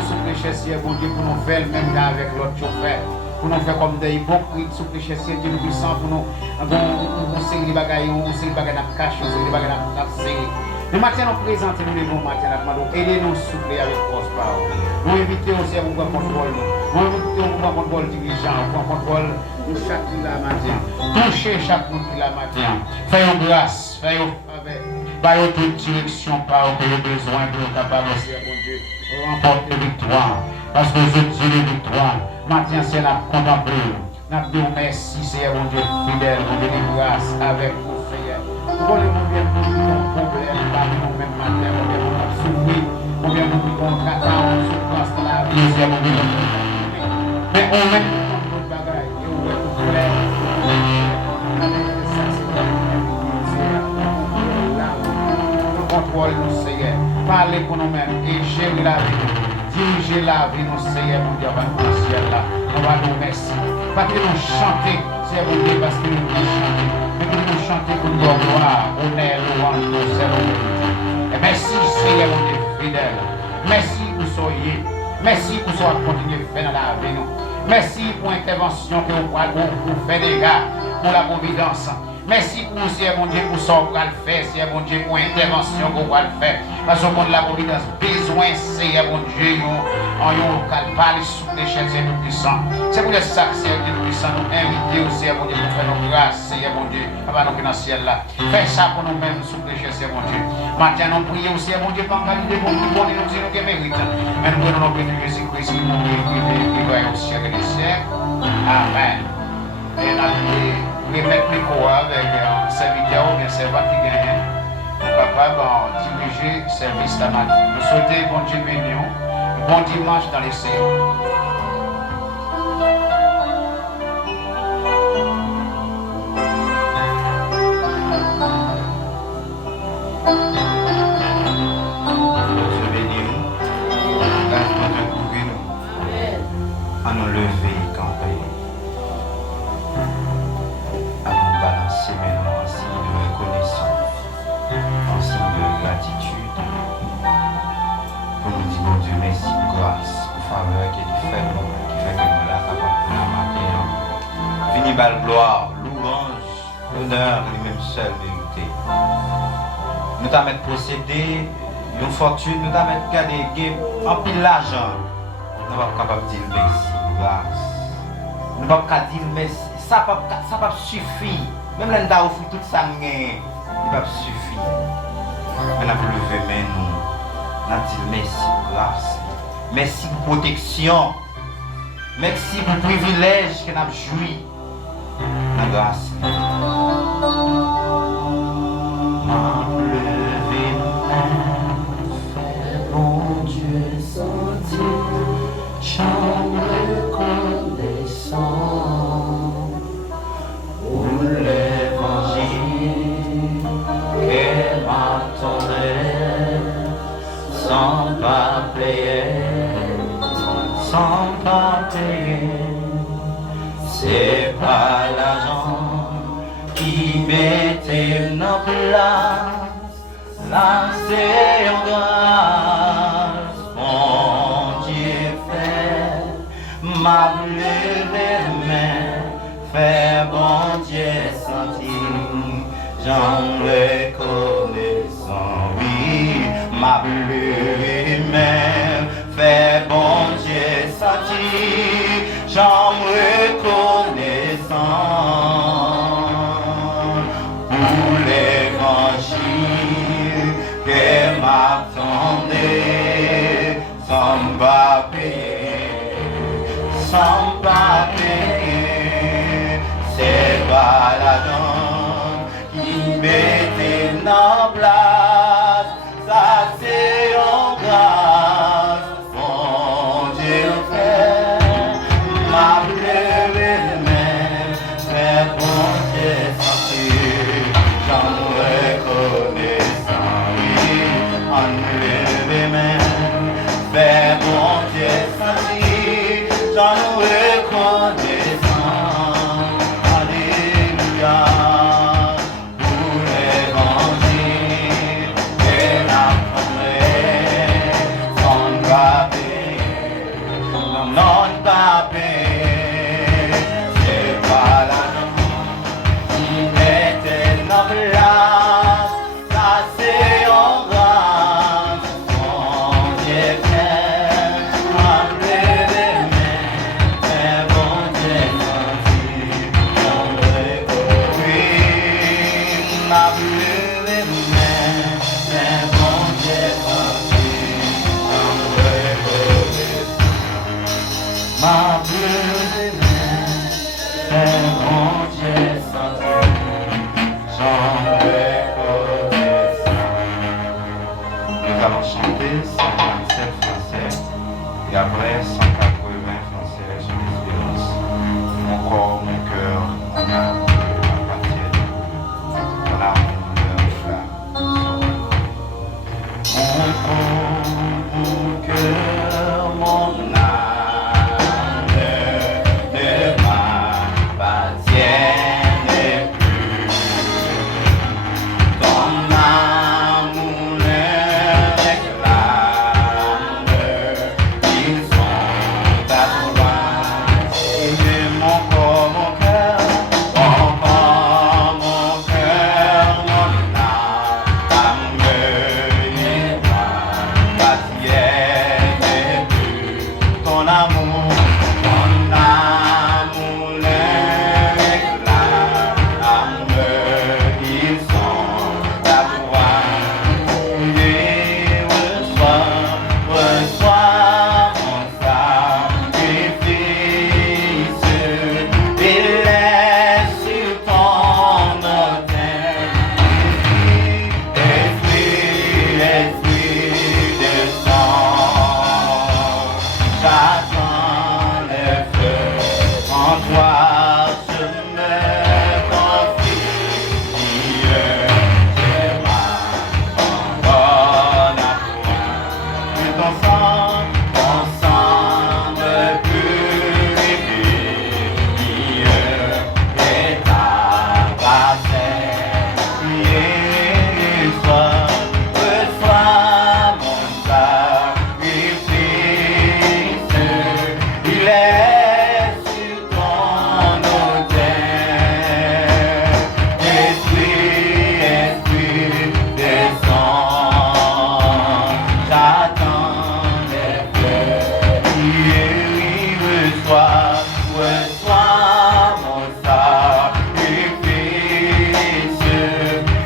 nous sous péché, Seigneur bon Dieu, pour nous faire le même gars avec l'autre chauffeur. Pour nous faire comme des hypocrites sous péché, Seigneur Dieu nous puissant, pour nous, on sait les bagailles, on sait les bagailles à cacher, on sait les bagailles à serrer. Le matin, nous présentons nous les bons matins, aidez-nous souffler avec force par nous invitons aussi à vous prendre contrôle. Nous invitons à vous prendre contrôle dirigeant, prendre contrôle de chaque qui la matin. Touchez chaque monde qui la matin. Faites grâce, faites faveur. Faites toute direction par que le besoin pour être capable aussi, mon Dieu, de remporter victoire. Parce que je dis les victoires. Matin, c'est la contempler. Nous disons merci, Seigneur, mon Dieu, fidèle, mon Dieu, de grâce avec vous, Seigneur. Nous voulons bien nous problème. Même matin, on vient souffrir, on vient nous caca, on souffrance dans la vie, mais on met notre bagaille et on est tout clair. On contrôle nous, Seigneur. Parlez pour nous-mêmes et gérer la vie. Diriger la vie, nous, Seigneur, mon Dieu, avant le ciel là. On va nous merci. Pas que nous chanter, Seigneur, mon Dieu, parce que nous voulons chanter. Mais que nous chanter pour nous gloire, honneur, louange, nous serons. Merci Seigneur mon Dieu fidèle. Merci pour soyez. Merci pour ce que continuer à faire dans la vie. Merci pour l'intervention que vous faites des gars pour la providence. Merci pour Seigneur mon Dieu pour ce qu'on va faire, Seigneur mon Dieu pour l'intervention qu'on va faire. Parce qu'on a la providence besoin, Seigneur mon Dieu, en local, par les sous les chaînes Seigneur puissant. C'est pour ça que Seigneur Dieu puissant nous inviter au Seigneur mon Dieu pour faire nos grâces, Seigneur mon Dieu, avant nous dans le ciel là. Fais ça pour nous-mêmes sous les chaînes Seigneur mon Dieu. Maintenant nous prions au Seigneur mon Dieu par qualité pour nous donner nous dire nous mérite. Mais nous prenons notre Jésus-Christ qui nous va au ciel et des siècles. Amen. Et nous remettre les cours avec un serviteur ou bien servant qui gagne. Papa va diriger le service la matin. Nous souhaitons bon Dieu béni, bon dimanche dans les Seigneurs. À nous lever et camper, à nous balancer maintenant en signe de reconnaissance, en signe de gratitude, pour nous dire, bon Dieu, merci pour grâce, pour faveur qui est fait pour nous, qui fait que nous là capables de la matin. Fini bal gloire, louange, honneur, lui-même seul vérité. Nous t'avons procédé, une fortune, nous t'avons gardé en pile l'argent. Nous ne sommes pas capables de dire merci, grâce. Nous ne sommes pas capables de dire merci. Ça ne peut pas suffire. Même si nous avons offert tout ça, il ne peut pas suffire. Mais nous avons levé les mains, nous avons dit merci, grâce. Merci pour la protection. Merci pour le privilège que nous avons joui. La grâce. Mon Dieu senti, chant reconnaissant pour l'évangile que m'attendait sans pas payer, c'est pas l'argent qui mettait nos places, là c'est en grâce, mon Dieu fait, m'a levé main, fait bon Dieu sentir, j'en reconnaissant, oui, m'a levé main, fait bon Dieu sentir, j'en reconnaissant, pour l'évangile que m'attendait, sans pas payer, c'est pas la donne qui mettait en place, ça c'est en grâce, mon Dieu fait, m'a levé main, fait bon Dieu sentir, j'en reconnaissant, oui, en levé main, fait bon Dieu sentir, j'en reconnaissant, alléluia. en place, ça c'est en grâce. Mon Dieu fait, m'a levé main, mais bon Dieu senti, mon oui, m'a levé main, mais bon Dieu senti, mon m'a levé main, mais bon Dieu senti. Nous allons chanter 127 français et après 180 français sur l'espérance. Mon corps, mon cœur, mon âme appartiennent. Ton âme, mon cœur, mon corps, mon cœur, mon âme ne m'appartiennent plus. Ton amour les réclame, ils sont à toi. Et mon corps, mon cœur, mon cœur, mon âme ne m'appartiennent plus. Ton amour les réclame, ils sont à toi. Et reçois mon sacrifice, et laisse sur ton autel. Esprit descend, j'attends le feu, en toi je me confie, je m'abandonne à toi. Que ton sang me purifie, et ta grâce reçois mon sacrifice, il est sur ton autel. Esprit descend, j'attends les fleurs. Reçois mon sacrifice,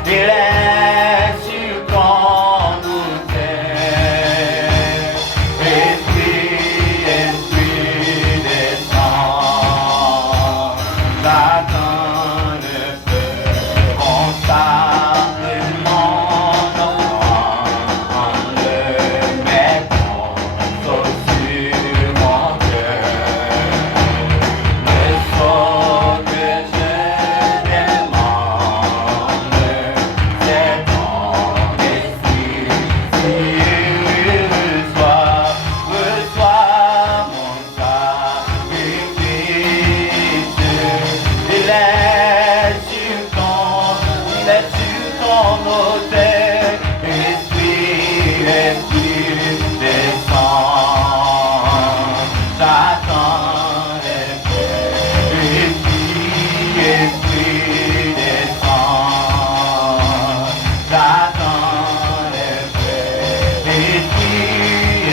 il est sur ton autel. Esprit descend, j'attends le feu, consacre mon enfant, le mettant sur mon cœur. Le sort que je demande, c'est ton esprit. Reçois mon sacrifice, il est sur ton autel. Esprit descend, j'attends les feux. Esprit descend, j'attends les feux.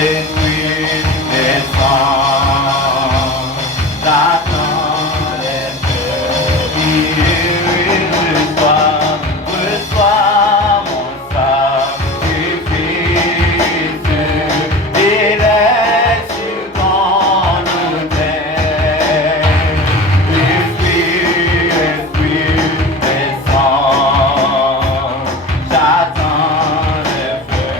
Esprit descend, j'attends les feux. Reçois mon sacrifice, il est sur ton autel. Esprit descend, j'attends le feu.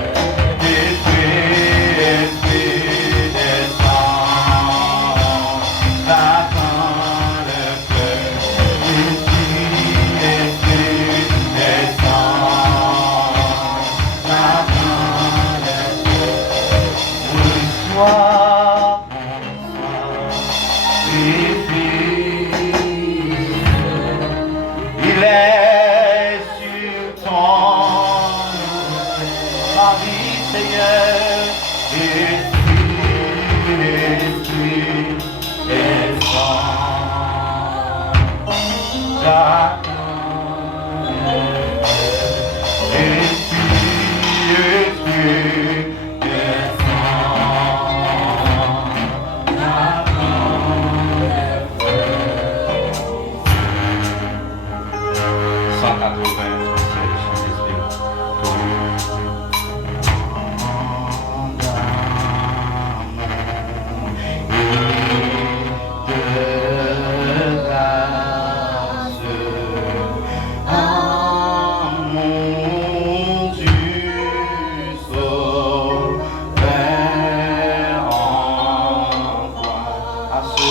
Esprit descend, j'attends le feu. Esprit descend, j'attends le feu. Reçois mon sacrifice, il est sur ton autel. Ma vie, Seigneur, Esprit descend, j'attends. français de Saint-Espérance. À ce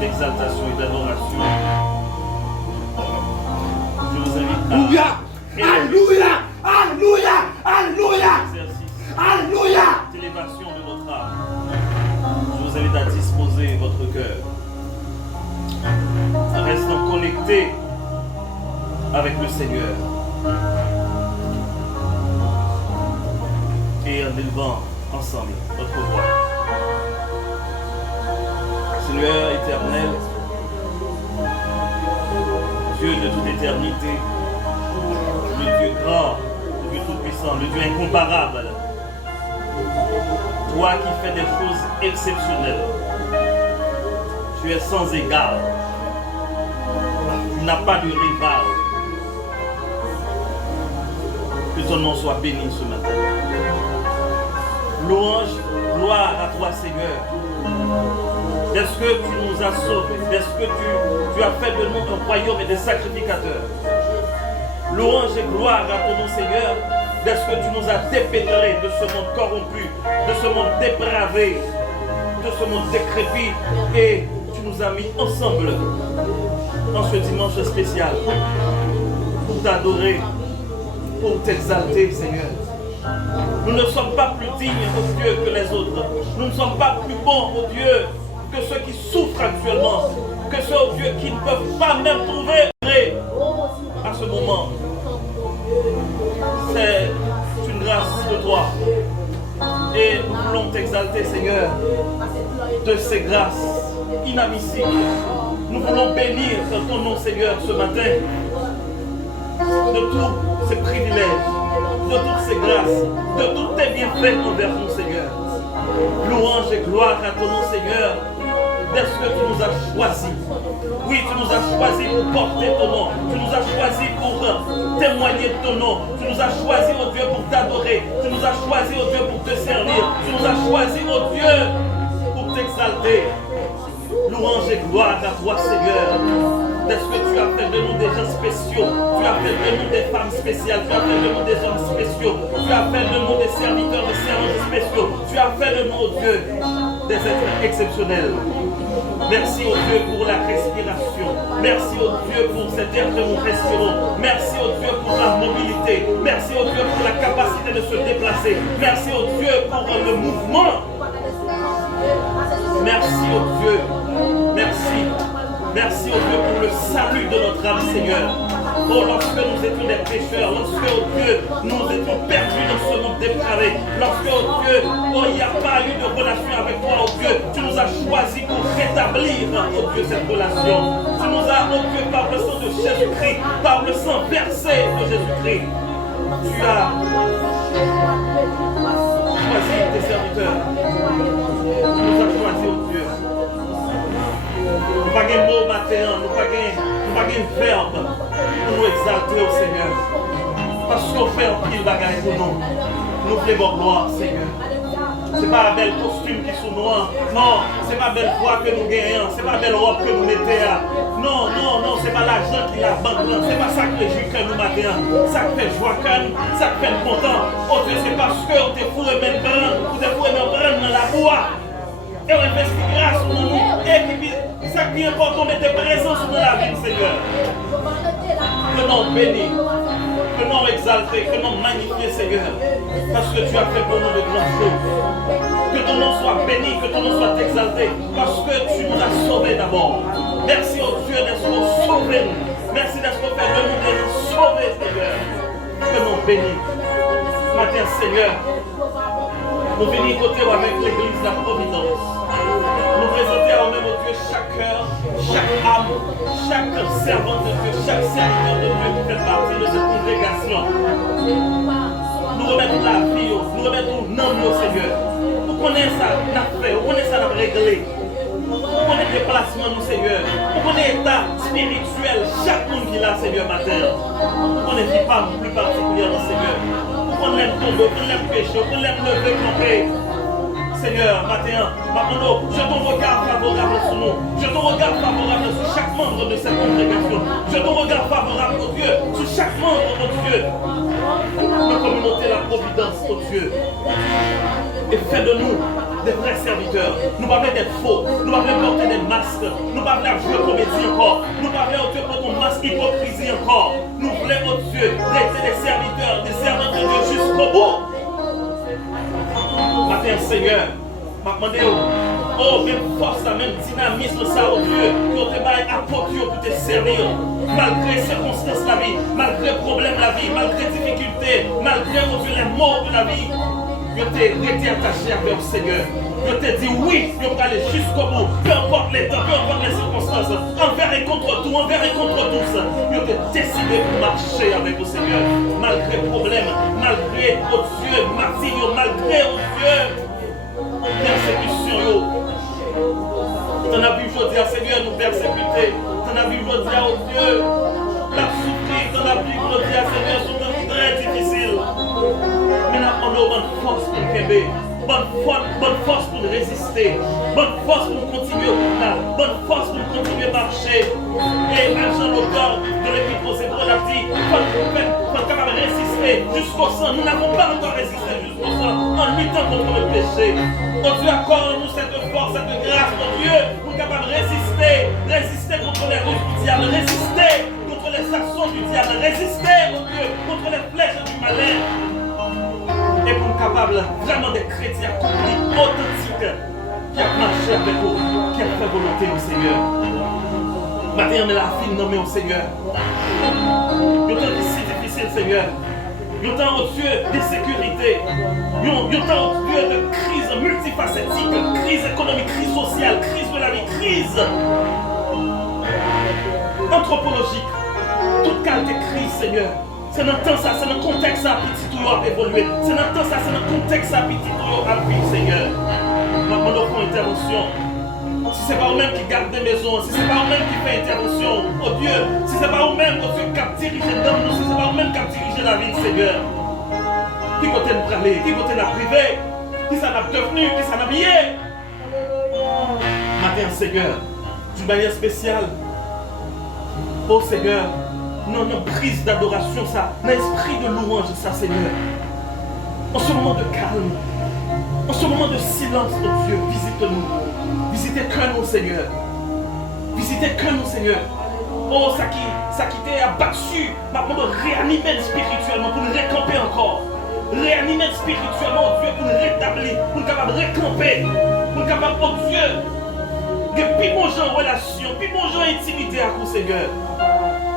d'exaltation et d'adoration. Je vous invite à Alléluia, Alléluia, Alléluia, l'exercice Alléluia. d'élévation de votre âme. Je vous invite à disposer votre cœur, en restant connecté avec le Seigneur et en élevant ensemble votre voix. Seigneur éternel, Dieu de toute éternité, le Dieu grand, le Dieu tout-puissant, le Dieu incomparable, toi qui fais des choses exceptionnelles, tu es sans égal, tu n'as pas de rival. Que ton nom soit béni ce matin. Louange, gloire à toi Seigneur. Est-ce que tu nous as sauvés? Est-ce que tu as fait de nous un royaume et des sacrificateurs? Louange et gloire à ton nom Seigneur. Est-ce que tu nous as dépêtrés de ce monde corrompu, de ce monde dépravé, de ce monde décrépit, et tu nous as mis ensemble dans ce dimanche spécial pour t'adorer, pour t'exalter Seigneur. Nous ne sommes pas plus dignes, ô Dieu, que les autres. Nous ne sommes pas plus bons, ô Dieu, que ceux qui souffrent actuellement, que ceux, ô Dieu, qui ne peuvent pas même trouver gré à ce moment. C'est une grâce de toi. Et nous voulons t'exalter, Seigneur, de ces grâces inadmissibles. Nous voulons bénir ton nom, Seigneur, ce matin, de tous ces privilèges, de toutes ces grâces, de tous tes bienfaits envers nous, Seigneur. Louange et gloire à ton nom, Seigneur, parce que tu nous as choisis. Oui, tu nous as choisis pour porter ton nom. Tu nous as choisis pour témoigner de ton nom. Tu nous as choisis, oh Dieu, pour t'adorer. Tu nous as choisis, oh Dieu, pour te servir. Tu nous as choisis, oh Dieu, pour t'exalter. Louange et gloire à toi, Seigneur. Parce que tu as fait de nous des gens spéciaux. Tu as fait de nous des femmes spéciales. Tu as fait de nous des hommes spéciaux. Tu as fait de nous des serviteurs, des servantes spéciaux. Tu as fait de nous, oh Dieu, des êtres exceptionnels. Merci au Dieu pour la respiration. Merci au Dieu pour cet air que nous respirons. Merci au Dieu pour la mobilité. Merci au Dieu pour la capacité de se déplacer. Merci au Dieu pour le mouvement. Merci au Dieu. Merci. Merci au Dieu pour le salut de notre âme, Seigneur. Oh, lorsque nous étions des pécheurs, lorsque, oh Dieu, nous étions perdus dans ce monde dépravé, lorsque, oh Dieu, oh, il n'y a pas eu de relation avec toi, oh Dieu, tu nous as choisis pour rétablir, oh Dieu, cette relation. Tu nous as, oh Dieu, par le sang de Jésus-Christ, par le sang versé de Jésus-Christ, tu as choisi tes serviteurs. Tu nous as choisi, oh Dieu. Nous n'avons pas de mots matin, nous n'avons pas de verbe pour nous exalter au Seigneur. Parce qu'on fait un pile bagaille pour nous. Nous voulons gloire, Seigneur. Ce n'est pas un bel costume qui sont noirs. Non, ce n'est pas belle voix que nous gagnons. Ce n'est pas belle robe que nous mettons. Non, non, non, ce n'est pas l'argent qui la banque. Ce n'est pas ça que les juifs que nous matin. Ça fait joie que nous, ça fait content. Oh Dieu, c'est parce que on te fourre même brin, on te fourre même brin dans la voie. Et on investit grâce pour nous. Et ça qui est important, on mette présence dans la vie, Seigneur. Que nous bénis, que nous exalter, que nous magnifier, Seigneur. Parce que tu as fait pour nous de grandes choses. Que ton nom soit béni, que ton nom soit exalté. Parce que tu nous as sauvés d'abord. Merci au Dieu d'être sauvés. Merci d'être fait de nous d'être sauvés, Seigneur. Que nous bénis. Matin, Seigneur, nous venons côté avec l'église de la Providence. Nous présenter à nous-mêmes, Dieu, chaque cœur, chaque âme, chaque servant de Dieu, chaque serviteur de Dieu qui fait partie de cette congrégation. Nous remettons la vie, nous remettons nos Seigneur. Vous connaissez ça, n'a fait, vous connaissez ça, n'a réglé. Vous connaissez les placements, nous, Seigneur. Vous connaissez l'état spirituel, chaque monde qui est là, Seigneur, matin. Vous connaissez pas plus particulièrement, Seigneur. Vous connaissez tomber, vous connaissez péché, vous connaissez lever, camper. Seigneur, matin, je ton regard favorable sur nous. Je ton regard favorable sur chaque membre de cette congrégation. Je ton regard favorable, oh Dieu, sur chaque membre, oh Dieu, de la communauté, la Providence, oh Dieu. Et fais de nous des vrais serviteurs. Nous ne pouvons pas être faux. Nous ne pouvons pas porter des masques. Nous ne pouvons pas jouer comédie encore. Nous ne pouvons pas, oh Dieu, porter un masque hypocrisie encore. Nous voulons, oh Dieu, rester des serviteurs, des servants de Dieu jusqu'au bout. Matin, Seigneur, m'a demandé, oh, même force, même dynamisme, ça, oh Dieu, que tu m'aies apporté pour te servir, malgré circonstances de la vie, malgré problèmes de la vie, malgré difficultés, malgré, oh Dieu, les morts de la vie. Je t'ai été attaché avec le Seigneur. Je t'ai dit oui, je vais aller jusqu'au bout, peu importe les temps, peu importe les circonstances, envers et contre tout, envers et contre tous. Je t'ai décidé de marcher avec le Seigneur, malgré problèmes, malgré, oh Dieu, martyrs, malgré, oh Dieu, persécution. T'en as vu aujourd'hui, Seigneur, nous persécuter. T'en as vu aujourd'hui, oh Dieu, la souffrir. T'en as vu aujourd'hui, Seigneur, sur un très difficile. Maintenant, on a bonne force pour le Québec, bonne force pour résister, bonne force pour continuer là, bonne force pour continuer à marcher. Et agent l'auteur de l'équipe aux épaules a dit, il faut capable de résister jusqu'au sang. Nous n'avons pas encore résisté jusqu'au sang en luttant contre le péché. Oh Dieu, accorde-nous cette force, cette grâce, mon Dieu, pour capable de résister contre les rouges du diable, résister contre les actions du diable, résister, mon Dieu, contre les flèches du malin. Et pour capable vraiment des chrétiens accomplis, authentiques, qui a marché avec vous, qui a fait volonté au Seigneur. Matin, on est la fille nommée au Seigneur. Le temps qui est si difficile, Seigneur. Le temps, oh Dieu, d'insécurité. Le temps, oh Dieu, de crise multifacétique, crise économique, crise sociale, crise de la vie, crise anthropologique. Toute qualité de crise, Seigneur. C'est dans le temps ça, c'est dans le contexte ça, petit tout a évolué. C'est dans le temps ça, c'est dans le contexte ça, petit tout a vivre, Seigneur. Maintenant, on prend intervention. Si ce n'est pas vous-même qui garde des maisons, si ce n'est pas vous-même qui fait intervention, oh Dieu, si ce n'est pas vous-même, oh Dieu, qui dirige l'homme, si ce n'est pas vous-même qui dirige la vie, Seigneur. Qui côté nous parler, qui côté nous privé, qui ça n'a devenu, qui ça n'a habillé. Matin, Seigneur, d'une manière spéciale, oh Seigneur, non, prise d'adoration, ça, un esprit de louange, ça, Seigneur. En ce moment de calme, en ce moment de silence, oh Dieu, visite-nous. Visitez que nous, Seigneur. Visitez que nous, Seigneur. Oh, ça qui t'est abattu, maintenant de réanimer spirituellement, pour nous récamper encore. Réanimer spirituellement, oh Dieu, pour nous rétablir, pour nous capables de récamper, pour nous capables, oh Dieu, de plus bon genre en relation, plus bon genre en intimité à vous, Seigneur.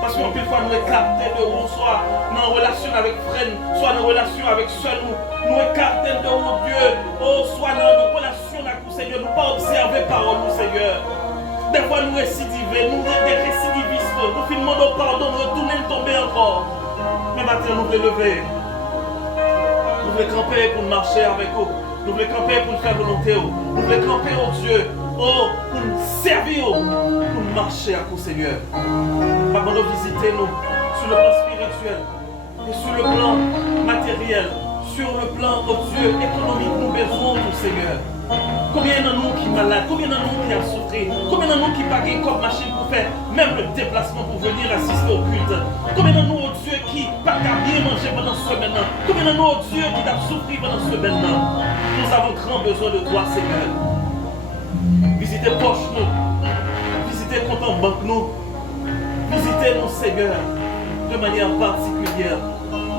Parce qu'en plus fois nous écartons de vous, soit dans une relation avec frère, soit dans une relation avec soeur, nous écartons de vous, Dieu, oh, soit dans une relation avec vous, Seigneur, nous pas observer parole, nous, Seigneur. Des fois nous récidivons, nous des récidivistes, nous filmons nos pardons, nous retournons tomber encore. Mais maintenant nous voulons lever. Nous voulons camper pour marcher avec vous. Nous voulons camper pour faire volonté. Nous voulons camper, oh Dieu, oh, pour nous servir, pour marcher à vous, Seigneur. Maman, nous visitez-nous sur le plan spirituel et sur le plan matériel, sur le plan, oh Dieu, économique, nous besoin, nous, Seigneur. Combien de nous qui sont malades, combien de nous qui ont souffert, combien de nous qui pagent comme machine pour faire même le déplacement pour venir assister au culte. Combien de nous, oh Dieu, qui pas bien manger pendant ce semaine. Combien de nous, oh Dieu, qui ont souffert pendant ce semaine. Nous avons grand besoin de toi, Seigneur. Visitez poche nous, visitez compte en banque nous, visitez-nous, Seigneur, de manière particulière.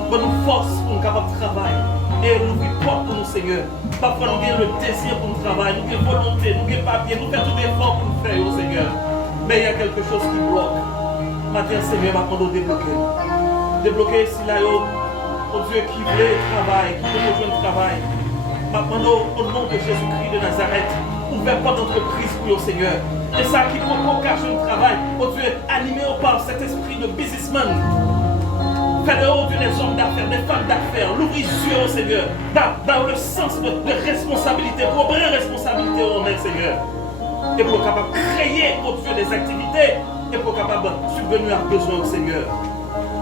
Bonne force pour nous capables de travailler. Et nous nous porte pour nous, Seigneur. Parfois, nous avons le désir pour nous travailler, nous avons volonté, nous avons papier, nous faisons tout effort pour nous faire, oh Seigneur. Mais il y a quelque chose qui bloque. Maintenant, Seigneur, va nous débloquer. Débloquer ici, là, oh Dieu, qui veut travailler, qui veut rejoindre le travail. Maintenant, au nom de Jésus-Christ de Nazareth, ouvert pas d'entreprise pour le Seigneur. Et ça qui peut cacher le travail, oh Dieu, animé par cet esprit de businessman. Fais de haut des hommes d'affaires, des femmes d'affaires, l'ouvrir sur au Seigneur, dans le sens de responsabilité, pour prendre responsabilité au même Seigneur. Et pour capable de créer au Dieu des activités, et pour capable de subvenir à besoin au Seigneur.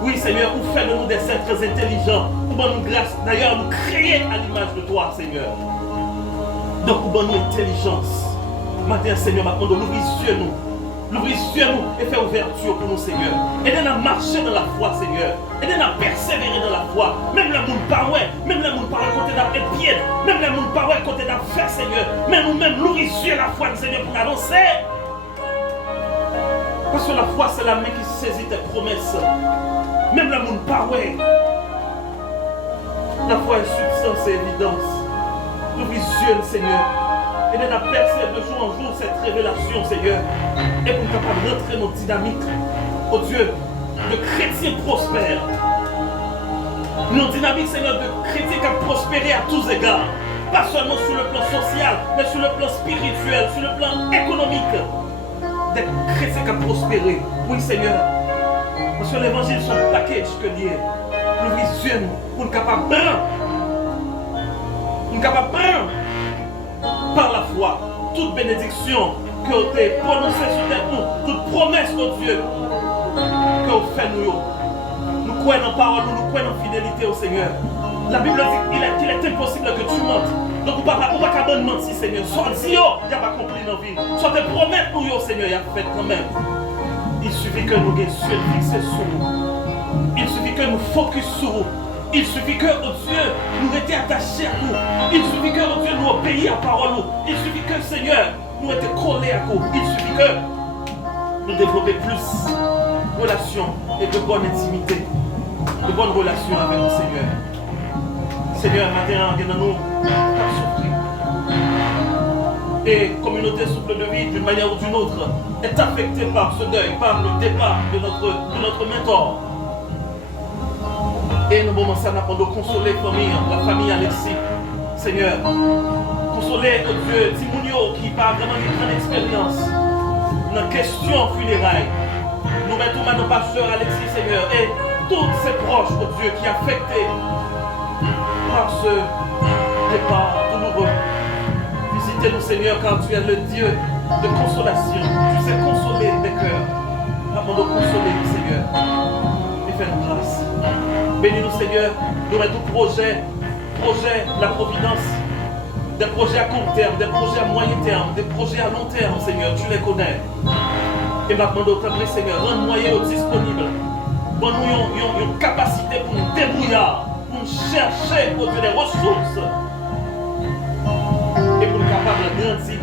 Oui Seigneur, vous faites de nous des êtres intelligents, pour nous grâce, d'ailleurs nous créer à l'image de toi Seigneur. Donc pour nous intelligence. Maintenant Seigneur, maintenant nous l'ouvrir sur nous. L'ouvrir sur nous et faire ouverture pour nous, Seigneur. Aidez-nous à marcher dans la foi, Seigneur. Aidez-nous à persévérer dans la foi. Même les gens pas ouais, même les gens pas côté d'un pied, même les gens pas ouais côté d'un fer, Seigneur. Mais nous-mêmes, l'ouvrir sur la foi, Seigneur, pour avancer. Parce que la foi, c'est la main qui saisit tes promesses. Même les gens pas ouais. La foi est substance et évidence. L'ouvrir sur le Seigneur. Et de la percevoir de jour en jour cette révélation, Seigneur. Et pour nous capables de rentrer dans notre dynamique, oh Dieu, de chrétiens prospères. Notre dynamique, Seigneur, de chrétiens qui ont prospéré à tous égards. Pas seulement sur le plan social, mais sur le plan spirituel, sur le plan économique. Des chrétiens qui ont prospéré. Oui, Seigneur. Parce que l'évangile, c'est un package que lié. Nous visions pour nous capables de prendre. Nous capables de prendre. Par la foi, toute bénédiction que vous avez prononcée sur nous, toute promesse de Dieu que vous faites nous. Nous croyons en parole, nous croyons en fidélité au Seigneur. La Bible dit qu'il est impossible que tu mentes. Donc, on ne va pas mentir, Seigneur. Soit dit, il n'y a pas compris dans la vie. Soit des promesses pour vous, Seigneur, il y a fait quand même. Il suffit que nous ayons fixé sur nous. Il suffit que nous focus sur vous. Il suffit que, oh Dieu, nous étions attachés à vous. Il suffit que, oh Dieu, nous obéissions à la parole. Il suffit que, Seigneur, nous étions collés à vous. Il suffit que nous développions plus de relations et de bonne intimité. De bonnes relations avec le Seigneur. Seigneur, maintenant, viens-nous pas souffrir. Et communauté souffle de vie, d'une manière ou d'une autre, est affectée par ce deuil, par le départ de notre mentor. Et nous avons ça de consoler la famille Alexis. Seigneur, consoler, oh Dieu, Timounio qui n'a pas vraiment une grande expérience dans la question funérailles. Nous mettons maintenant pasteur Alexis, Seigneur, et tous ses proches, oh Dieu, qui sont affectés par ce départ douloureux. Visitez-nous, Seigneur, car tu es le Dieu de consolation. Tu sais consoler les cœurs. Nous de consoler, Seigneur, et fais-nous grâce. Bénis-nous, Seigneur, nous mettons projets de la providence, des projets à court terme, des projets à moyen terme, des projets à long terme, Seigneur, tu les connais. Et maintenant, d'autres, Seigneur, rends-nous disponibles. Donne-nous une capacité pour nous débrouiller, pour nous chercher, pour Dieu, des ressources. Et pour nous capables de grandir.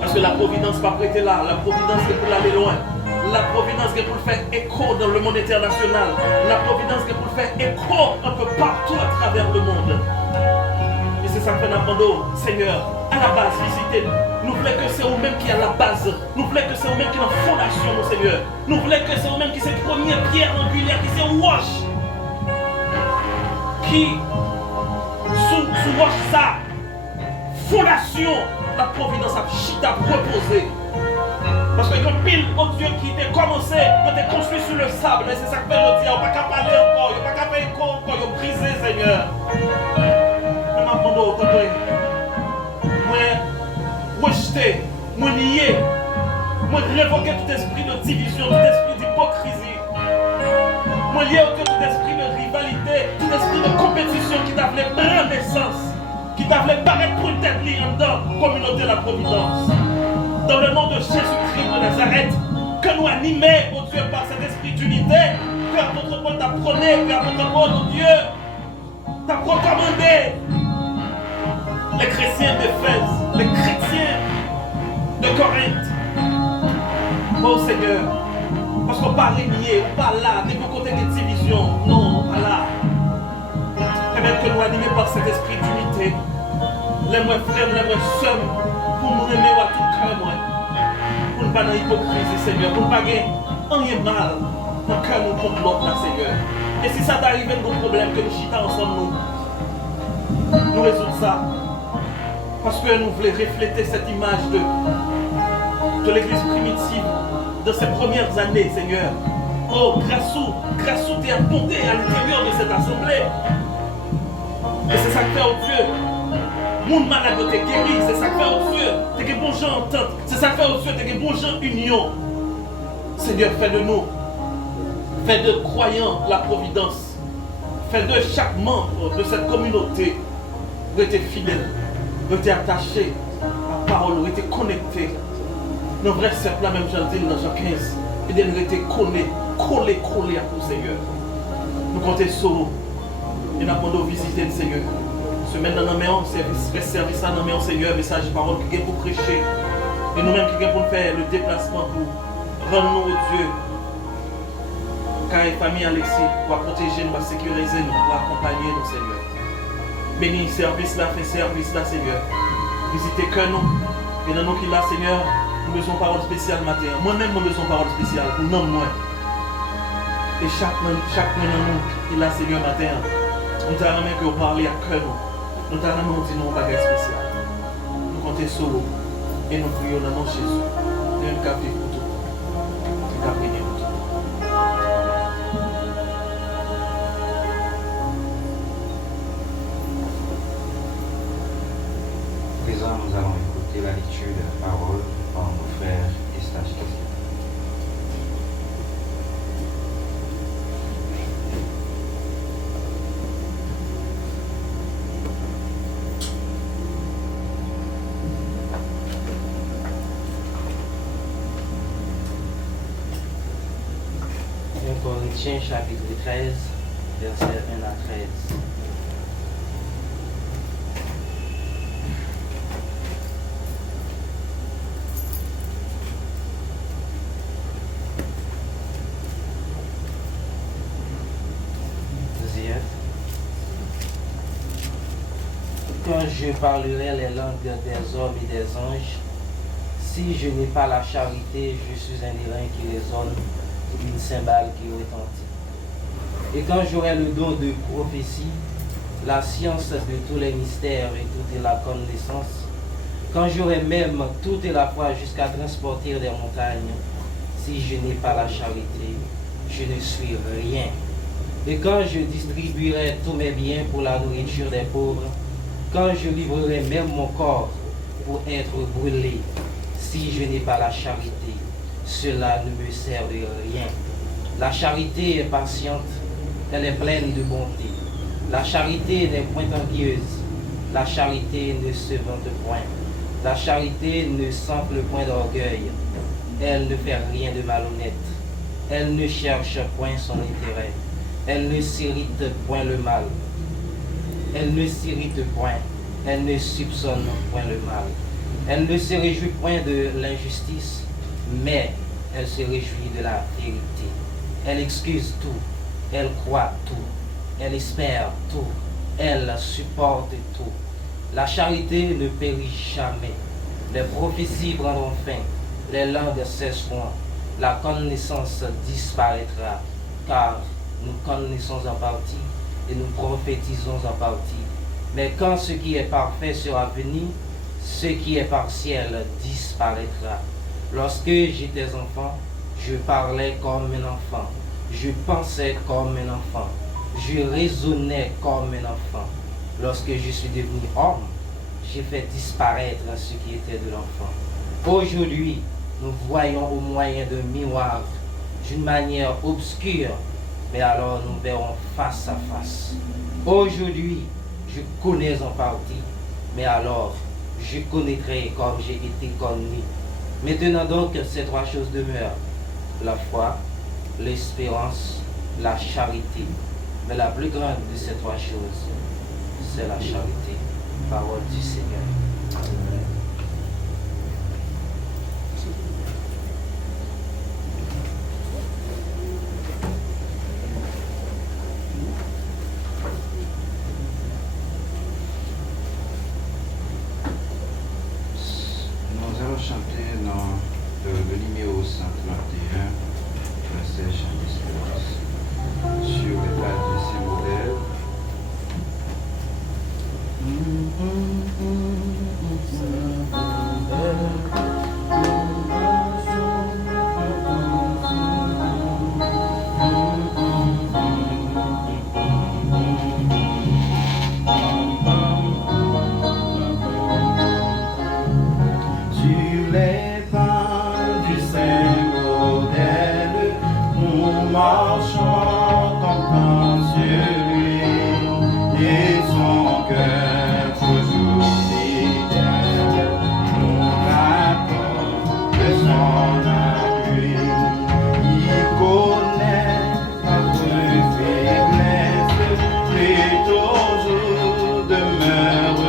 Parce que la providence va prêter là, la providence est pour aller loin. La providence est pour faire écho dans le monde international. La providence est pour faire écho un peu partout à travers le monde. Et c'est ça que nous demandons, Seigneur. à la base, visitez-nous. Nous voulons que c'est vous-même qui est à la base. Nous voulons que c'est vous-même qui est la fondation, mon Seigneur. Nous voulons que c'est vous-même qui est la première pierre angulaire, qui c'est roche. Qui, sous roche ça, fondation, la providence a chita reposé. Parce que le pile, oh Dieu, qui était commencé, qui était construit sur le sable. Et c'est ça que je dis, on ne peut pas parler encore, on ne peut pas faire encore, on peut briser, Seigneur. Je m'en demande au côté. Moi, rejeter, moi nier, moi révoquer tout esprit de division, tout esprit d'hypocrisie. Moi lier tout esprit de rivalité, tout esprit de compétition qui t'a fait prendre naissance, qui t'a fait paraître pour tête liée dans la communauté de la Providence. Dans le nom de Jésus-Christ de Nazareth, que nous animer, oh Dieu, par cet esprit d'unité, que l'apôtre Paul t'a prôné, que l'apôtre Paul, oh Dieu, t'a recommandé. Les chrétiens d'Éphèse, les chrétiens de Corinthe. Oh Seigneur, parce qu'on pas régner, on pas là, des côtés de division. Non, pas là. Permettre que nous animés par cet esprit d'unité, les moins frères, les moins sœurs, pour nous aimer à tout cœur, pour ne pas dans l'hypocrisie, Seigneur, pour ne pas gagner rien mal dans le cœur nous contre l'autre, là, Seigneur. Et si ça t'arrive, nos problèmes, que nous chita ensemble, nous résoudre ça. Parce que nous voulons refléter cette image de l'église primitive de ces premières années, Seigneur. Oh, grâce où tu es apporté à l'intérieur de cette assemblée. Et c'est ça que fait, oh Dieu. Mon malade t'es guéri, c'est ça que fait, oh Dieu. T'es que bon gens entente. C'est ça que fait, oh Dieu, t'es que bon gens union. Seigneur, fais de nous, fais de croyants la providence. Fais de chaque membre de cette communauté d'être fidèle. Nous étions attachés à la parole, nous étions connectés. Nos vrais cercles, la même Jean dit dans Jean 15, et nous étions collés à tout Seigneur. Nous comptons sur nous. Et nous avons visiter le Seigneur. Semaine dans nos service dans nos Seigneur, message de parole qui est pour prêcher. Et nous-mêmes qui sommes pour faire le déplacement pour rendre nous au Dieu. Car la famille Alexis pour protéger nous, pour sécuriser nous, pour accompagner nous, Seigneur. Bénis le service là, fais service là, Seigneur. Visitez que nous. Et dans nous qui là, Seigneur, nous besoin de parole spéciale matin. Moi-même, nous besoin de parole spéciale pour nous, moi. Et chaque de nous qui là, Seigneur, matin, nous t'avons que vous parlez à que nous. Nous t'avons dit nous, bagage spécial. Nous comptons sur vous. Et nous prions dans le nom de Jésus. Nous avons capté pour tout. Nous avons capté pour tout. Nous allons écouter la lecture de la parole par mon frère Estache Cassier. Corinthiens chapitre 13, versets 1 à 13. Quand je parlerai les langues des hommes et des anges, si je n'ai pas la charité, je suis un airain qui résonne, une cymbale qui retentit. Et quand j'aurai le don de prophétie, la science de tous les mystères et toute la connaissance, quand j'aurai même toute la foi jusqu'à transporter des montagnes, si je n'ai pas la charité, je ne suis rien. Et quand je distribuerai tous mes biens pour la nourriture des pauvres, quand je livrerai même mon corps pour être brûlé, si je n'ai pas la charité, cela ne me sert de rien. La charité est patiente, elle est pleine de bonté. La charité n'est point envieuse. La charité ne se vante point. La charité ne s'enfle point d'orgueil. Elle ne fait rien de malhonnête. Elle ne cherche point son intérêt. Elle ne s'irrite point le mal. Elle ne s'irrite point. Elle ne soupçonne point le mal. Elle ne se réjouit point de l'injustice, mais elle se réjouit de la vérité. Elle excuse tout. Elle croit tout. Elle espère tout. Elle supporte tout. La charité ne périt jamais. Les prophéties prendront fin, les langues cesseront, la connaissance disparaîtra, car nous connaissons en partie et nous prophétisons en partie. Mais quand ce qui est parfait sera venu, ce qui est partiel disparaîtra. Lorsque j'étais enfant, je parlais comme un enfant, je pensais comme un enfant, je raisonnais comme un enfant. Lorsque je suis devenu homme, j'ai fait disparaître ce qui était de l'enfant. Aujourd'hui, nous voyons au moyen de miroirs, d'une manière obscure, mais alors nous verrons face à face. Aujourd'hui, je connais en partie, mais alors je connaîtrai comme j'ai été connu. Maintenant donc, ces trois choses demeurent: la foi, l'espérance, la charité. Mais la plus grande de ces trois choses, c'est la charité. Parole du Seigneur. Amen. Nous allons chanter dans le numéro 131, verset chant d'espérance, sur les pages de ces modèles. Sur les pas du Saint-Modèle, nous marchons content sur lui et son cœur toujours fidèle nous rapporte de son appui. Il connaît notre faiblesse et toujours demeure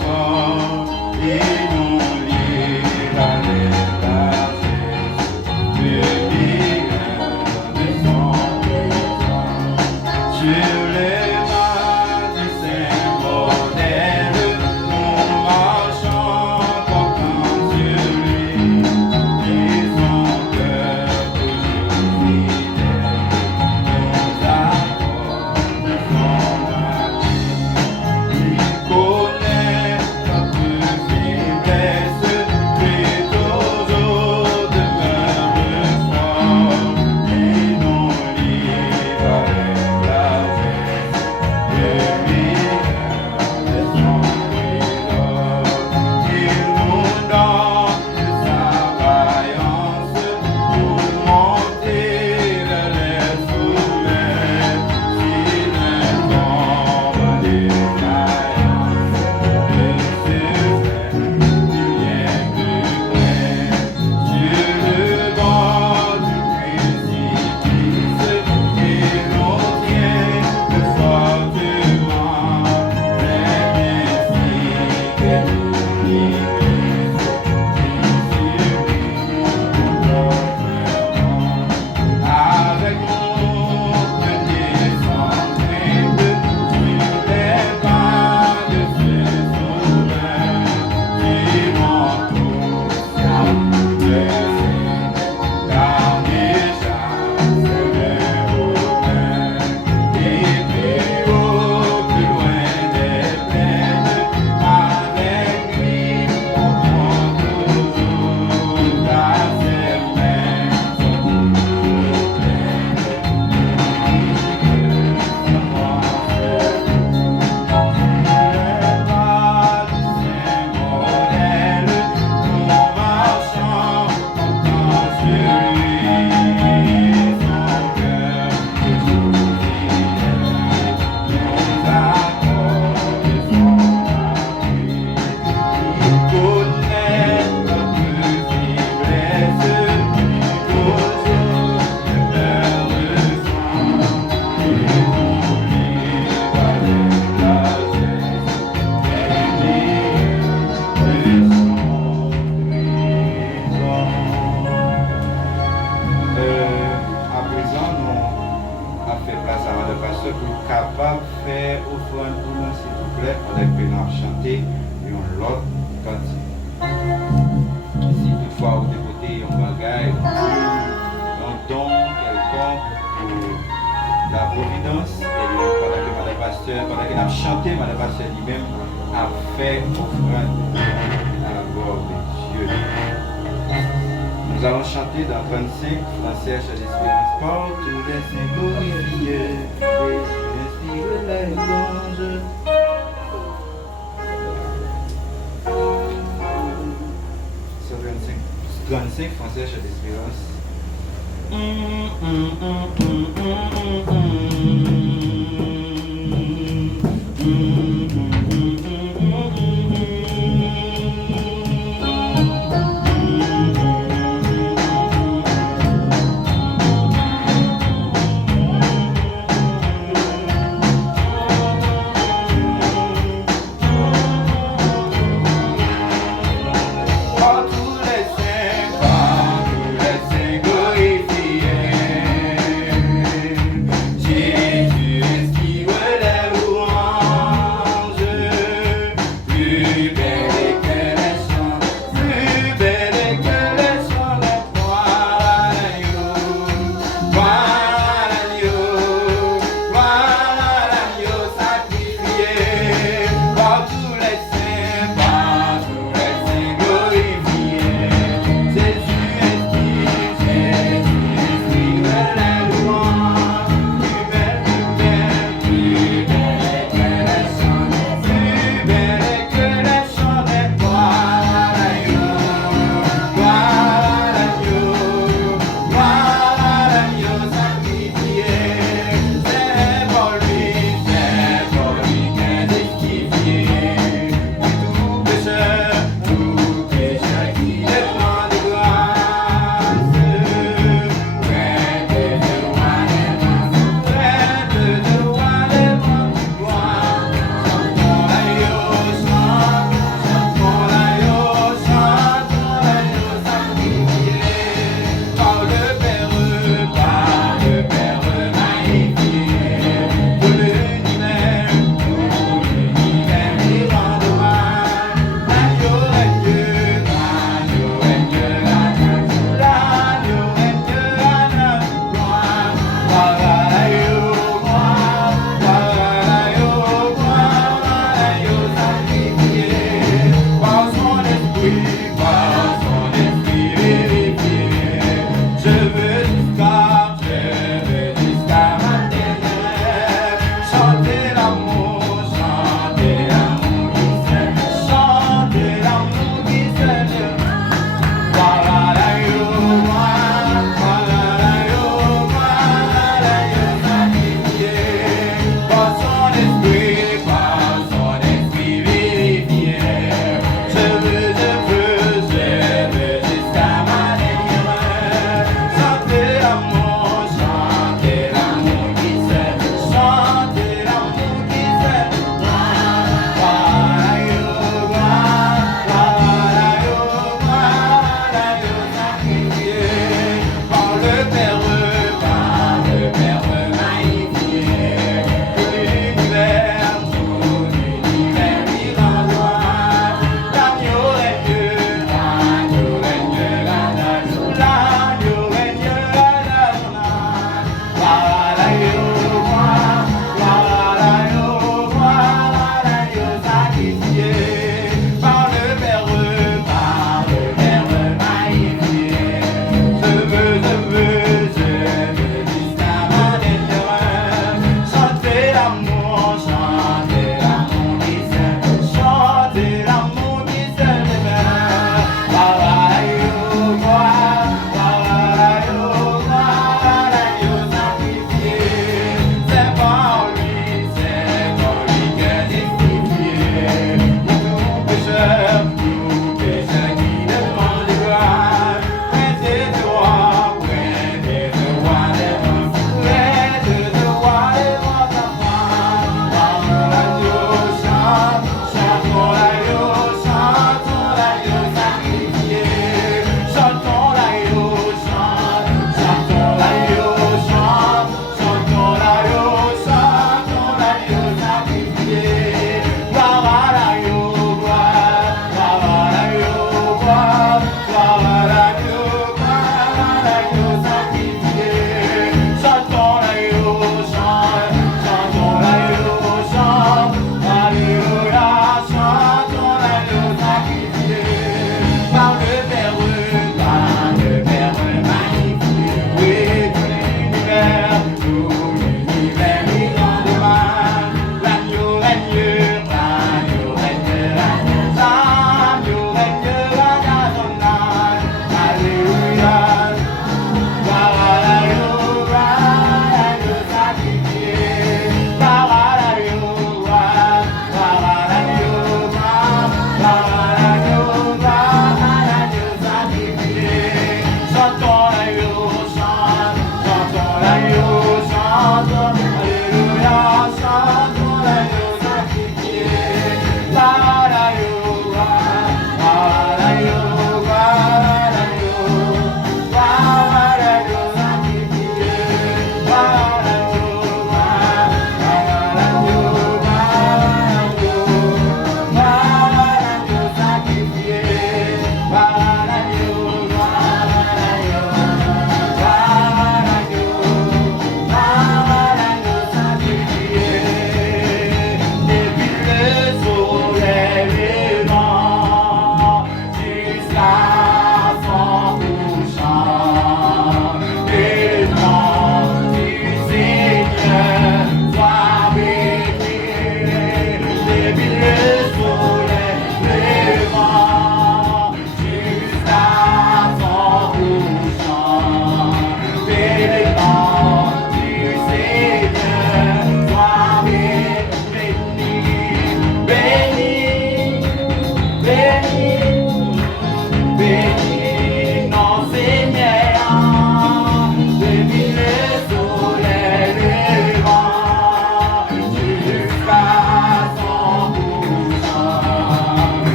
fort et nous livre avec largesse du bien de son présent. Sur les pas du Saint-Modèle, nous marchons content sur lui et son cœur toujours fidèle nous apporte de son appui. Il connaît notre faiblesse et toujours demeure fort et nous livre avec largesse de rigueur de son trésor. Il nous donne de sa vaillance pour monter vers les sommets. S'il ne tombe des vaillances, il se fait bien plus près. Sur le bord du précipice, il nous tient fortement. C'est ainsi que nous vivons, avec nous, venez sans crainte, sur les pas de ce sauveur, qui vont tous car déjà c'est le bonheur, et plus haut, plus loin des plaines, avec lui on prend toujours la certaine, son toujours pleine, pas du Saint-Modèle, nous marchons content sur lui, son cœur toujours fidèle nous accorde son appui. Il connaît notre faiblesse, toujours demeure fort et nous livre avec largesse et rigueur de son trésor. À présent, nous avons fait place à le pasteur pour être capable de faire offrande pour nous, s'il vous plaît, avec nous chanter l'autre cantique. Si toutefois vous dévotez un bagage, un don quelconque pour la providence, et pendant que Madame Pasteur, pendant qu'elle a chanté, Madame Pasteur lui-même a fait offrande à la gloire de Dieu. Nous allons chanter dans 25, Français Chant d'Espérance. Par tous les saints glorifiés, inspire les louanges. 35, Français Chant d'Espérance.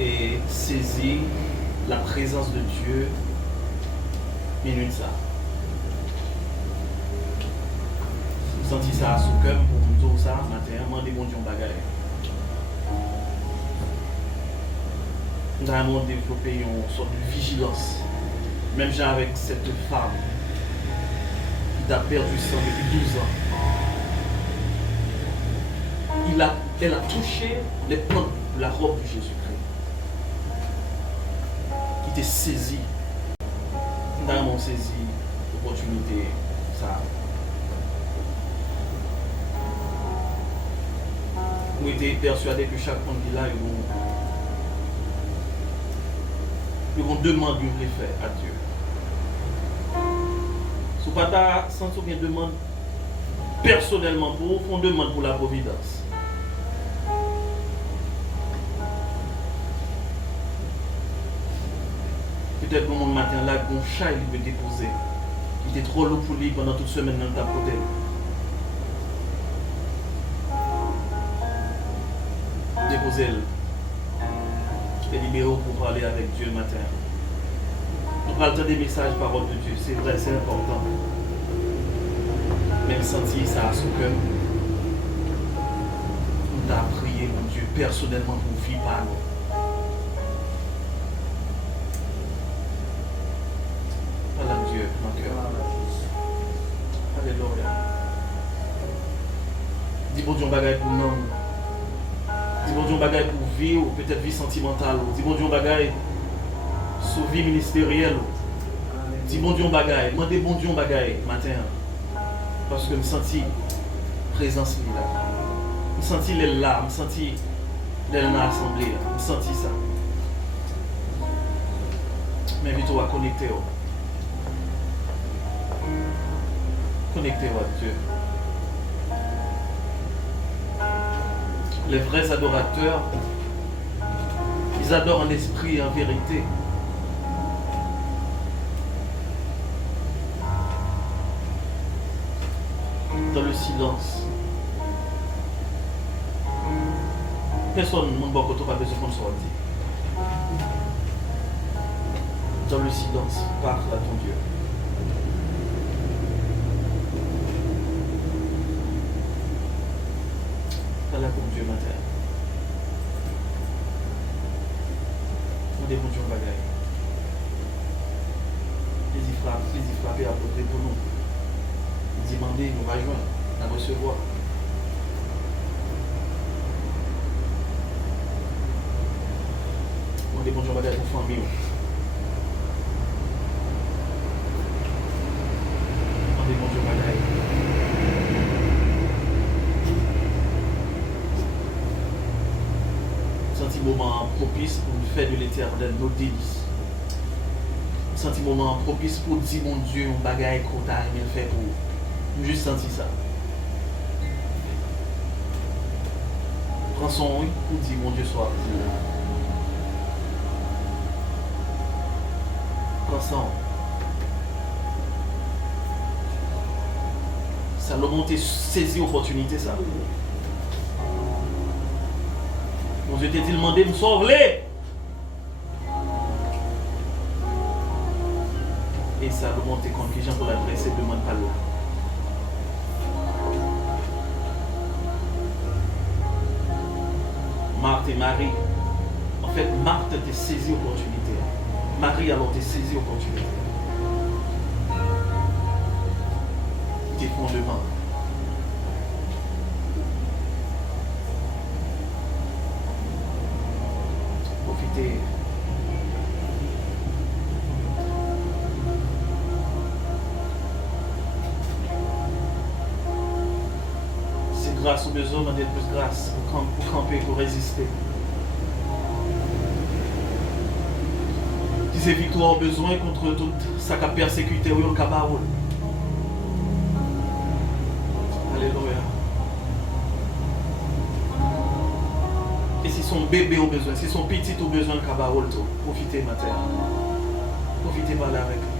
Et saisir la présence de Dieu minute ça. Vous sentez ça sous cœur pour vous dire ça matin, demandez bon Dieu bagaille. Nous avons développé une sorte de vigilance, même genre avec cette femme qui a perdu sang depuis 12 ans. Elle a touché les plantes de la robe de Jésus-Christ. Qui était saisi. Nous avons saisi l'opportunité. Ça. Nous étions persuadés que chaque monde qui est là, que qu'on demande une fait à Dieu. Si vous pas senti une demande personnellement pour vous, on demande pour la providence. Peut-être que mon matin là, mon chat il veut déposer. Il était trop lourd pour lui pendant toute semaine dans ta côté. Déposez-le. Et libérez-vous pour parler avec Dieu le matin. Nous parlons des messages, paroles de Dieu. C'est vrai, c'est important. Même sentir ça à son cœur. On t'a prié, mon Dieu, personnellement pour vivre par nous. Parle à Dieu, mon cœur. Alléluia. Dis bon Dieu, on bagaille pour nous. Dis bon Dieu, on bagaille pour vie ou peut-être vie sentimentale. Dis bon Dieu, on bagaille sur vie ministérielle. Dis bon Dieu, on bagaille. Demandez bon Dieu, on bagaille matin. Parce que je me sentis présence là. Je me sentis les là. Je me sentis les dans l'assemblée. Je me sentis ça. Mais invite-toi à connecter. Connectez-vous à Dieu. Les vrais adorateurs, ils adorent en esprit et en vérité. Dans le silence. Personne ne m'a pas besoin comme ça dit. Dans le silence, parle à ton Dieu. Parle à ton Dieu matin. On démonte un bagaille. Les y frapper à côté pour nous. Demander, nous va joindre, à recevoir. On démonte un bagaille pour famille. On démonte un bagaille. Senti moment propice pour nous faire de l'éternel nos délices. Senti moment propice pour dire mon Dieu, un bagaille qu'on t'a aimé le faire pour vous. J'ai juste senti ça. Prends son oui pour dire mon Dieu soit. Prends son. Ça l'a monté, saisi l'opportunité ça. Mon Dieu t'a demandé de me sauver. Et ça l'a monté contre les gens pour l'adresser, demande pas là. Marthe et Marie. En fait, Marthe t'a saisi l'opportunité. Marie alors t'a saisi l'opportunité. Tes fondements. Profitez. Grâce au besoin d'être plus grâce pour camper, pour résister. Si c'est victoire au besoin contre toute sa persécuté ou le cabaret. Alléluia. Et si son bébé au besoin, si son petit au besoin le cabaret, profitez matin. Profitez par là avec lui.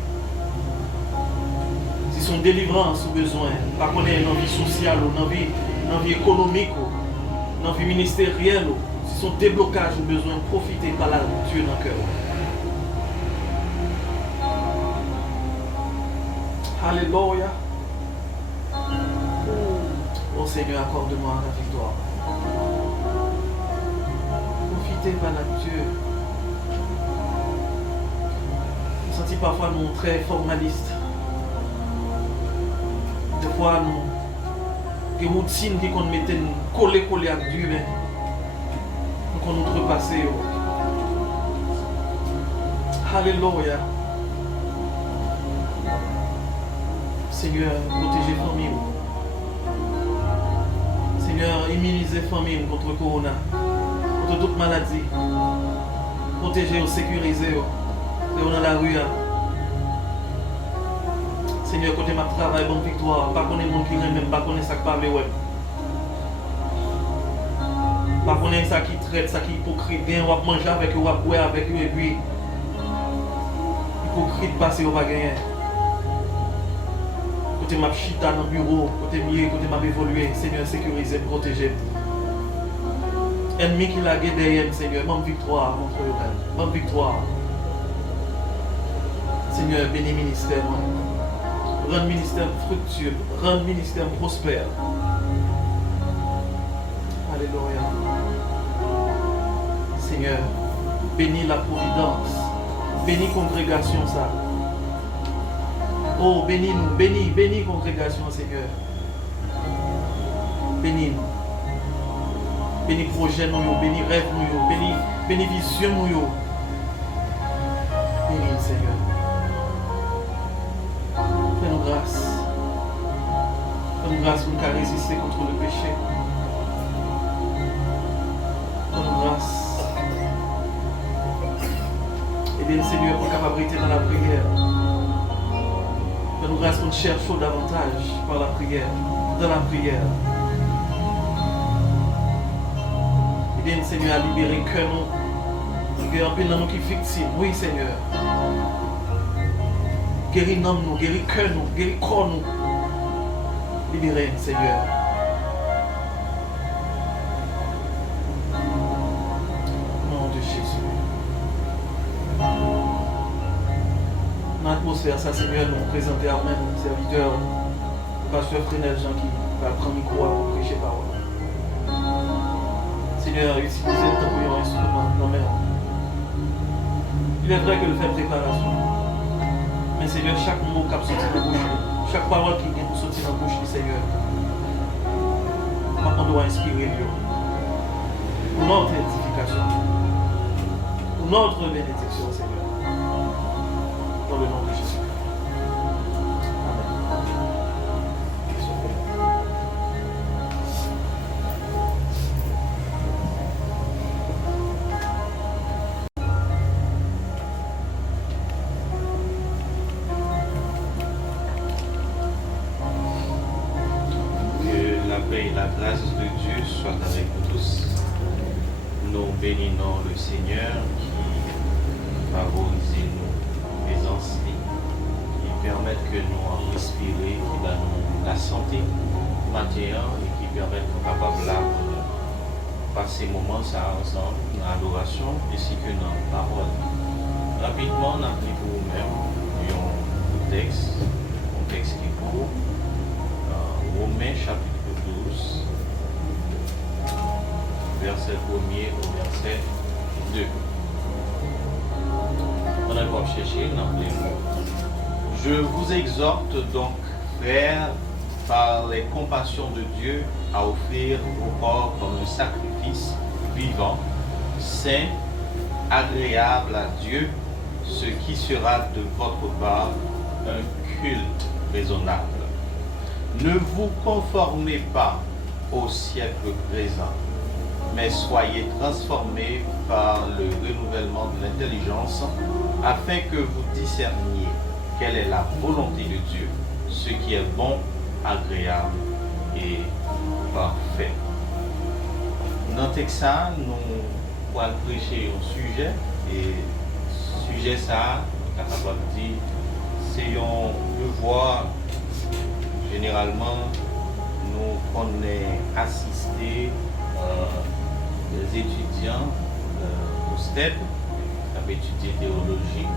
Si son délivrance au besoin, pas qu'on ait une envie sociale ou une envie économique, dans la vie ministérielle, si son déblocage ou besoin, profiter par la Dieu dans le cœur. Alléluia. Oh Seigneur, accorde-moi la victoire. Profitez par la Dieu. Je me sentis parfois nous très formalistes. Des fois nous des routines qui qu'on mettait collé avec Dieu, mais nous qu'on outrepasser. Alléluia. Seigneur, protégez la famille. Seigneur, immunisez la famille contre le corona, contre toute maladie. Protégez, sécurisez. Et on est dans la rue. Seigneur, côté ma travail, bonne victoire. Pas connaître mon qui même, pas connaître ça qui parle, ouais. Pas connaître ça qui traite, ça qui est hypocrite. Bien, on va manger avec eux, on va boire avec eux, et puis hypocrite passer, on va gagner. Côté ma chita dans le bureau, côté mieux, côté m'a évolué. Seigneur, sécuriser, protéger. Ennemi qui l'a guidé derrière, Seigneur, bonne victoire, mon frère, bonne victoire. Seigneur, bénis ministère, rends ministère fructueux, rends ministère prospère. Alléluia. Seigneur, bénis la providence, bénis congrégation ça. Oh, bénis-nous, bénis congrégation, Seigneur. Bénis-nous. Bénis projet nous, bénis rêve nous, bénis vision nous. Bénis Seigneur. Fais-nous grâce. Fais-nous grâce pour nous résister contre le péché. Fais-nous grâce. Et bien Seigneur, pour capacité dans la prière. Fais-nous grâce pour nous chercher davantage par la prière, dans la prière. Et bien Seigneur, à libérer que nous. Il y a un peu de nous qui est victime. Oui Seigneur. Guéris nous, guéris cœur nous, guéris corps nous. Libérez Seigneur. Au nom de Jésus. Dans l'atmosphère, ça Seigneur, nous présenter à nous, serviteurs, pasteur Frénel Jean qui va prendre le micro pour prêcher parole. Seigneur, utilisez le temps pour un instrument. Non mais il est vrai que le fait préparation. Mais Seigneur, chaque mot qui sorti dans la bouche, chaque parole qui vient sortir dans la bouche du Seigneur, on doit inspirer Dieu. Pour notre édification. Pour notre bénédiction, Seigneur. Dans le nom de Jésus. Amen. Et la grâce de Dieu soit avec nous tous. Nous bénissons le Seigneur qui favorise nos présences, qui permet que nous en respirer, qui donne nous la santé matérielle et qui permet de nous capables là pour passer moment ça ensemble dans l'adoration ainsi que dans la parole. Rapidement, on a pris pour vous-même un texte qui est court. Romains chapitre 12, verset 1er au verset 2. On a encore cherché dans les mots. Je vous exhorte donc, frères, par les compassions de Dieu, à offrir vos corps comme un sacrifice vivant, saint, agréable à Dieu, ce qui sera de votre part un culte raisonnable. Ne vous conformez pas au siècle présent, mais soyez transformés par le renouvellement de l'intelligence, afin que vous discerniez quelle est la volonté de Dieu, ce qui est bon, agréable et parfait. Dans le texte, nous allons prêcher un sujet, et sujet ça, capable de dire, c'est un devoir. Généralement, nous connaissons assister des étudiants au STEP, qui ont étudié théologie.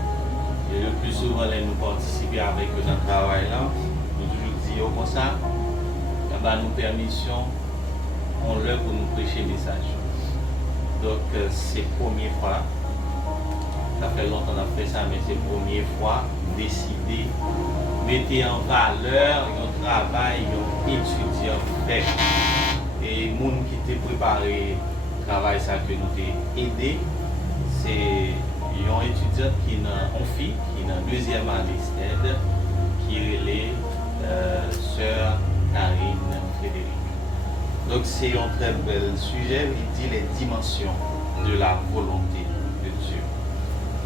Et le plus souvent, nous participons avec eux dans le travail là. Nous toujours disons comme ça, nous permission, on leur pour nous prêcher le message. Donc, c'est la première fois. Ça fait longtemps qu'on a fait ça, mais c'est la première fois décider mettez en valeur un travail un étudiant fait. Et les gens qui ont préparé le travail ça que nous avons aidé, c'est un étudiant qui est une fille, qui est en deuxième année STED, qui est sœur Karine Frédéric. Donc c'est un très bel sujet, il dit les dimensions de la volonté de Dieu.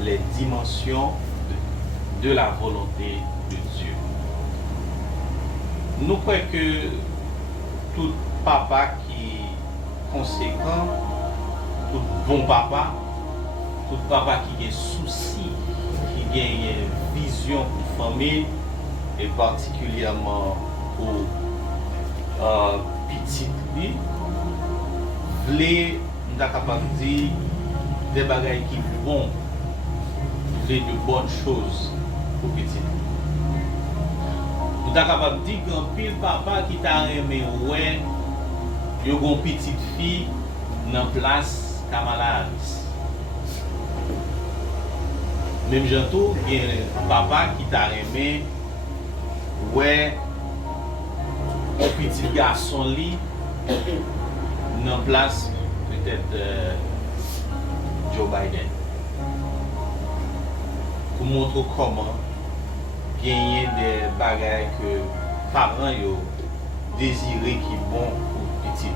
les dimensions de la volonté de Dieu. Nous croyons que tout papa qui est conséquent, tout bon papa, tout papa qui a souci, qui a une vision pour la famille, et particulièrement pour petit lui, voulait, nous sommes capables de dire, des bagages qui sont bons, voulait de bonnes choses pour petit lui. Nous sommes capables de dire qu'un pile papa qui t'a aimé, ouais, il y a une petite fille dans la place Kamala Harris. Même j'entends, il y a un papa qui t'a aimé, ouais, un petit garçon li dans place peut-être Joe Biden. Pour montrer comment gagner des bagages que parents yo désiré qui bon pour petit.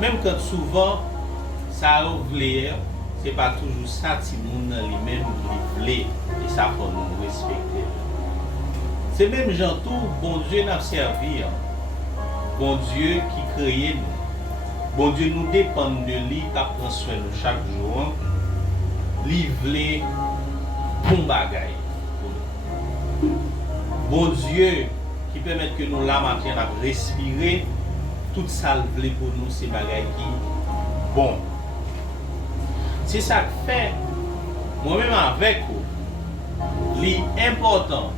Même quand souvent ça voulait, c'est pas toujours ça ti moun nan li même li voulait et ça faut nous respecter. C'est même gens tout bon Dieu n'a servi. Bon Dieu qui crée nous. Bon Dieu nous dépend de lui, qui prend soin de nous chaque jour. Lui voulait bon bagaille. Bon Dieu qui permet que nous là maintenant à respirer, tout ça voulait pour nous ces bagailles qui bon. C'est ça que fait moi-même avec vous. L'important,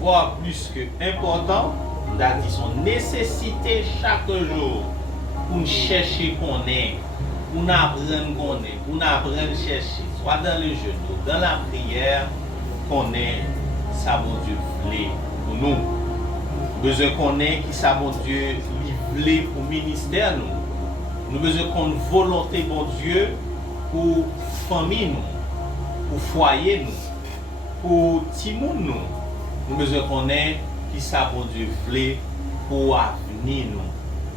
voire plus que important, on dit son nécessité chaque jour pour nous chercher qu'on est, pour nous apprendre qu'on est, pour nous apprendre à chercher, soit dans le genou, dans la prière, qu'on est, ça bon Dieu voulait pour nous. Besoin qu'on est, qui ça bon Dieu voulait pour le ministère nous. Nous besoin qu'on volonté bon Dieu pour famille nous, pour foyer nous, pour timoun nous. Nous besoin qu'on est, qui ça bon Dieu voulait pour avenir nous,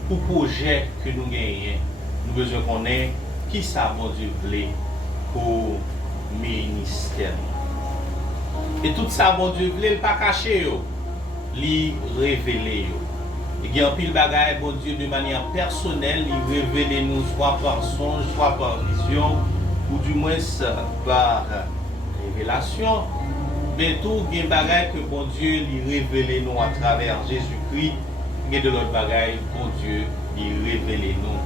pour projet que nous gagnons. Nous besoin qu'on ait qui ça bon Dieu voulait pour ministère. Et tout ça bon Dieu voulait le pas cacher yo, li révéler yo. Et il y a un pile bagaille bon Dieu de manière personnelle, il révèle nous soit par songe, soit par vision, ou du moins par révélation. Mais tout il y a un bagaille que bon Dieu lui révèle nous à travers Jésus-Christ, il y a de l'autre bagaille bon Dieu lui révèle nous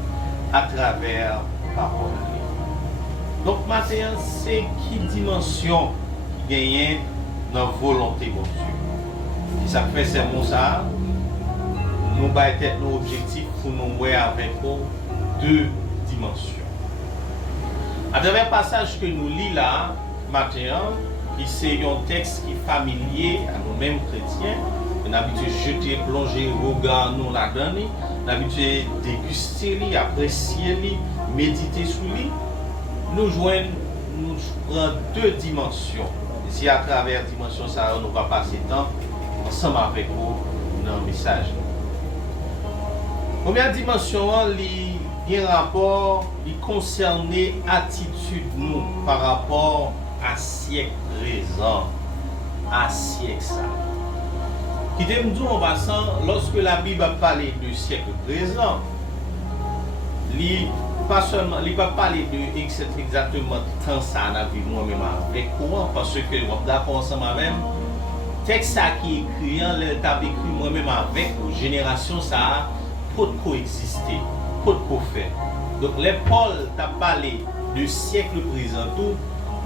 à travers parole. Donc maintenant c'est qui dimension qui gagne dans la volonté bon Dieu. Et ça fait c'est mon ça. Nous battons nos objectifs pour nous voir avec deux dimensions. À travers le passage que nous lisons là, matin, qui c'est un texte qui est familier à nous-mêmes chrétiens, on a habitué jeter, plonger, regarder nous là-dedans, on a habitué déguster, apprécier, méditer sur lui. Nous prenons deux dimensions. Et si à travers la dimension ça, nous va passer temps ensemble avec vous dans le message. Première dimension, il y a un rapport qui concerne l'attitude nous par rapport à siècle présent, à siècle ça. Qui te me dit en passant, lorsque la Bible parle de siècle présent, il ne va pas parler de exactement temps ça n'a vu moi-même avec moi, parce que on d'accord ensemble avec texte ça qui est écrit, l'état écrit moi-même avec aux générations ça peut coexister, peut faire. Donc les Paul t'a parlé de siècle présent tout,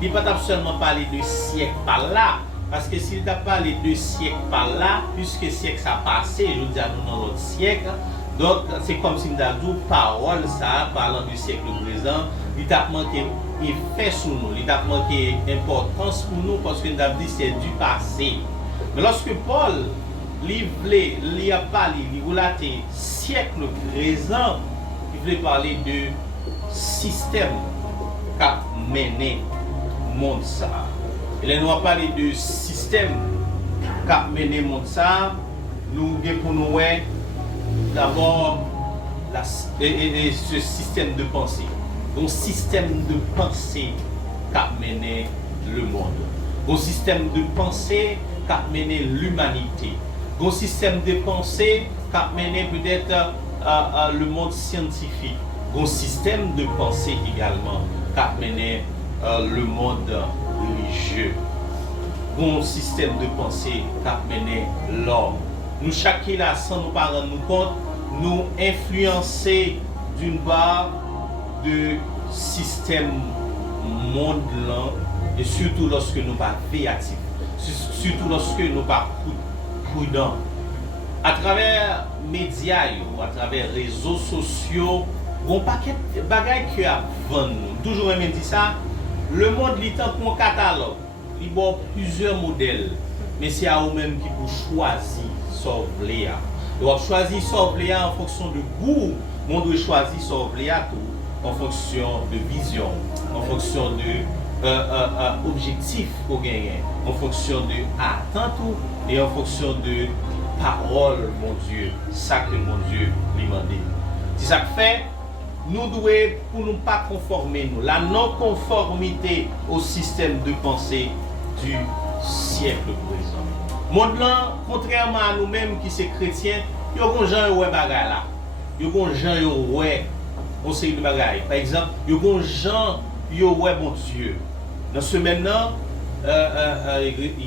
il ne va pas seulement parler de siècle par là, parce que s'il t'a parlé de siècle par là, puisque siècle ça a passé, je dis à nous dans l'autre siècle, donc c'est comme si nous avons dit parole ça, parlant du siècle présent, il t'a manqué effet sur nous, il t'a manqué importance pour nous, parce que nous avons dit c'est du passé. Mais lorsque Paul il a parlé, il relaté siècle présent, il voulait parler de système qui a mené le monde ça. Et nous a parlé de système qui a mené le monde ça, nous avons pour nous d'abord ce système de pensée. Donc système de pensée qui a mené le monde. Un système de pensée qui a mené l'humanité. Un système de pensée qui a mené peut-être le monde scientifique. Un système de pensée également qui a mené le monde religieux. Un système de pensée qui a mené l'homme. Nous, chacun là, sans nous pas rendre compte, nous influencer d'une part de système monde là, et surtout lorsque nous pas créatifs, surtout lorsque nous pas prudents. À travers les médias, à travers les réseaux sociaux, on paquet de bagages qui a vendu. Toujours même dit ça, le monde est en un catalogue, il y a plusieurs modèles, mais c'est à vous-même qui vous choisir sauver. Vous avez choisi sauver en fonction de goût, on doit choisir sauver tout en fonction de vision, en fonction de objectif qu'on gagne, en fonction de attente et en fonction de parole, mon Dieu, ça que mon Dieu lui m'a dit. C'est ça que fait, nous devons, pour ne pas conformer, nous, la non-conformité au système de pensée du siècle présent. Monde là, contrairement à nous-mêmes qui sommes chrétiens, il y a des gens qui ont des bagages là. Il y a des gens qui ont des bagages. Par exemple, il y a des gens qui ont bon Dieu. Dans ce maintenant,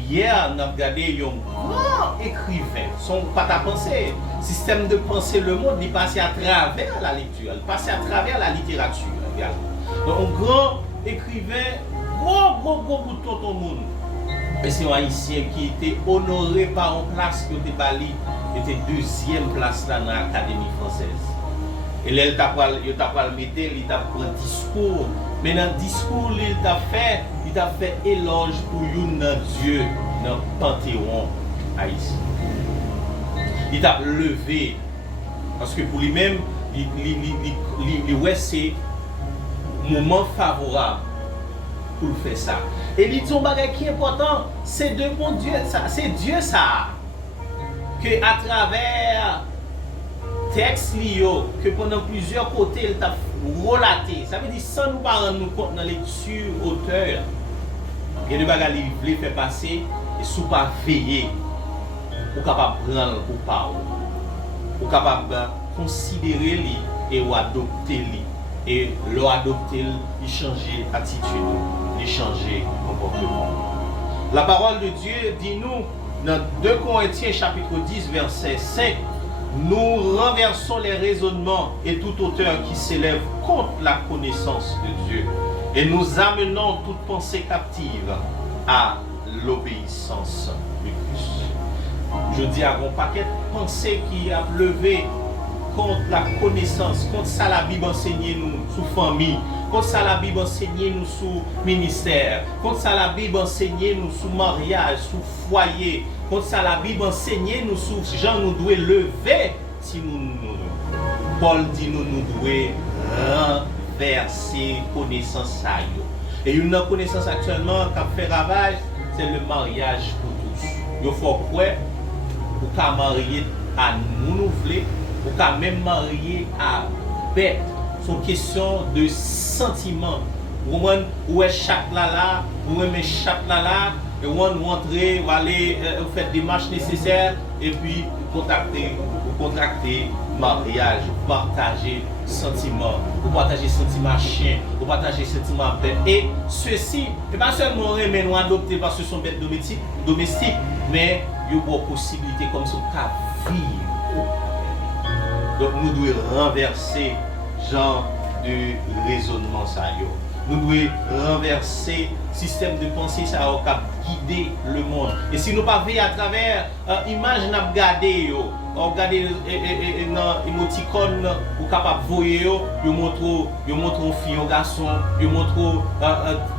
hier, on a regardé un grand écrivain, son pas à penser, système de pensée, le monde, il passe à travers la lecture, il passe à travers la littérature également. Donc, un grand écrivain, gros bouton tout le monde. Et c'est un haïtien qui était honoré par une place qui était Bali, était deuxième place là dans l'Académie française. Et là, il t'a pas le mettre, il t'a pris un discours. Mais dans le discours, il t'a fait éloge pour Dieu dans le panthéon haïtien. Il t'a levé. Parce que pour lui-même, c'est un moment favorable pour faire ça. Et il dit un bagage qui est important, c'est de mon Dieu, c'est Dieu ça. Que à travers texte que pendant plusieurs côtés il t'a relaté. Ça veut dire sans nous pas rendre compte dans la lecture auteur. Il y a des bagages qu'il voulait faire passer et sous pas veiller pour capable prendre ou pas. Pour capable considérer lui et ou adopter lui. Et l'adopter, il changer attitude, il changer comportement. La parole de Dieu dit nous dans 2 Corinthiens chapitre 10 verset 5, nous renversons les raisonnements et tout auteur qui s'élève contre la connaissance de Dieu et nous amenons toute pensée captive à l'obéissance de Christ. Je dis à mon paquet de pensées qui a levé contre la connaissance, contre ça la Bible enseigne nous sous famille, contre ça la Bible enseigne nous sous ministère, contre ça la Bible enseigne nous sous mariage, sous foyer, contre ça la Bible enseigne nous sous gens nous devons lever si nous Paul dit nous devons renverser connaissance ça yo. Et une connaissance actuellement qui fait ravage, c'est le mariage pour tous. Il faut quoi pour qu'à marier à nous voulons ou qu'à même marier à bête. C'est une question de sentiment. Où est chaque là, où est chaque là, et on rentrer, on aller faire des démarches nécessaires et puis contracter mariage, partager sentiments, ou partager sentiments chien, ou partager sentiments bête. Et ceci, c'est pas seulement mais nous adopter parce que ce sont bêtes domestiques, mais il y a une possibilité comme ça qu'à vivre. Donc nous devons renverser genre de raisonnement ça yo. Nous devons renverser système de pensée ça qui guider le monde. Et si nous pas veiller à travers image n'a regarder yo, regarder dans émoticône ou capable voyer yo montre une fille un garçon, yo montre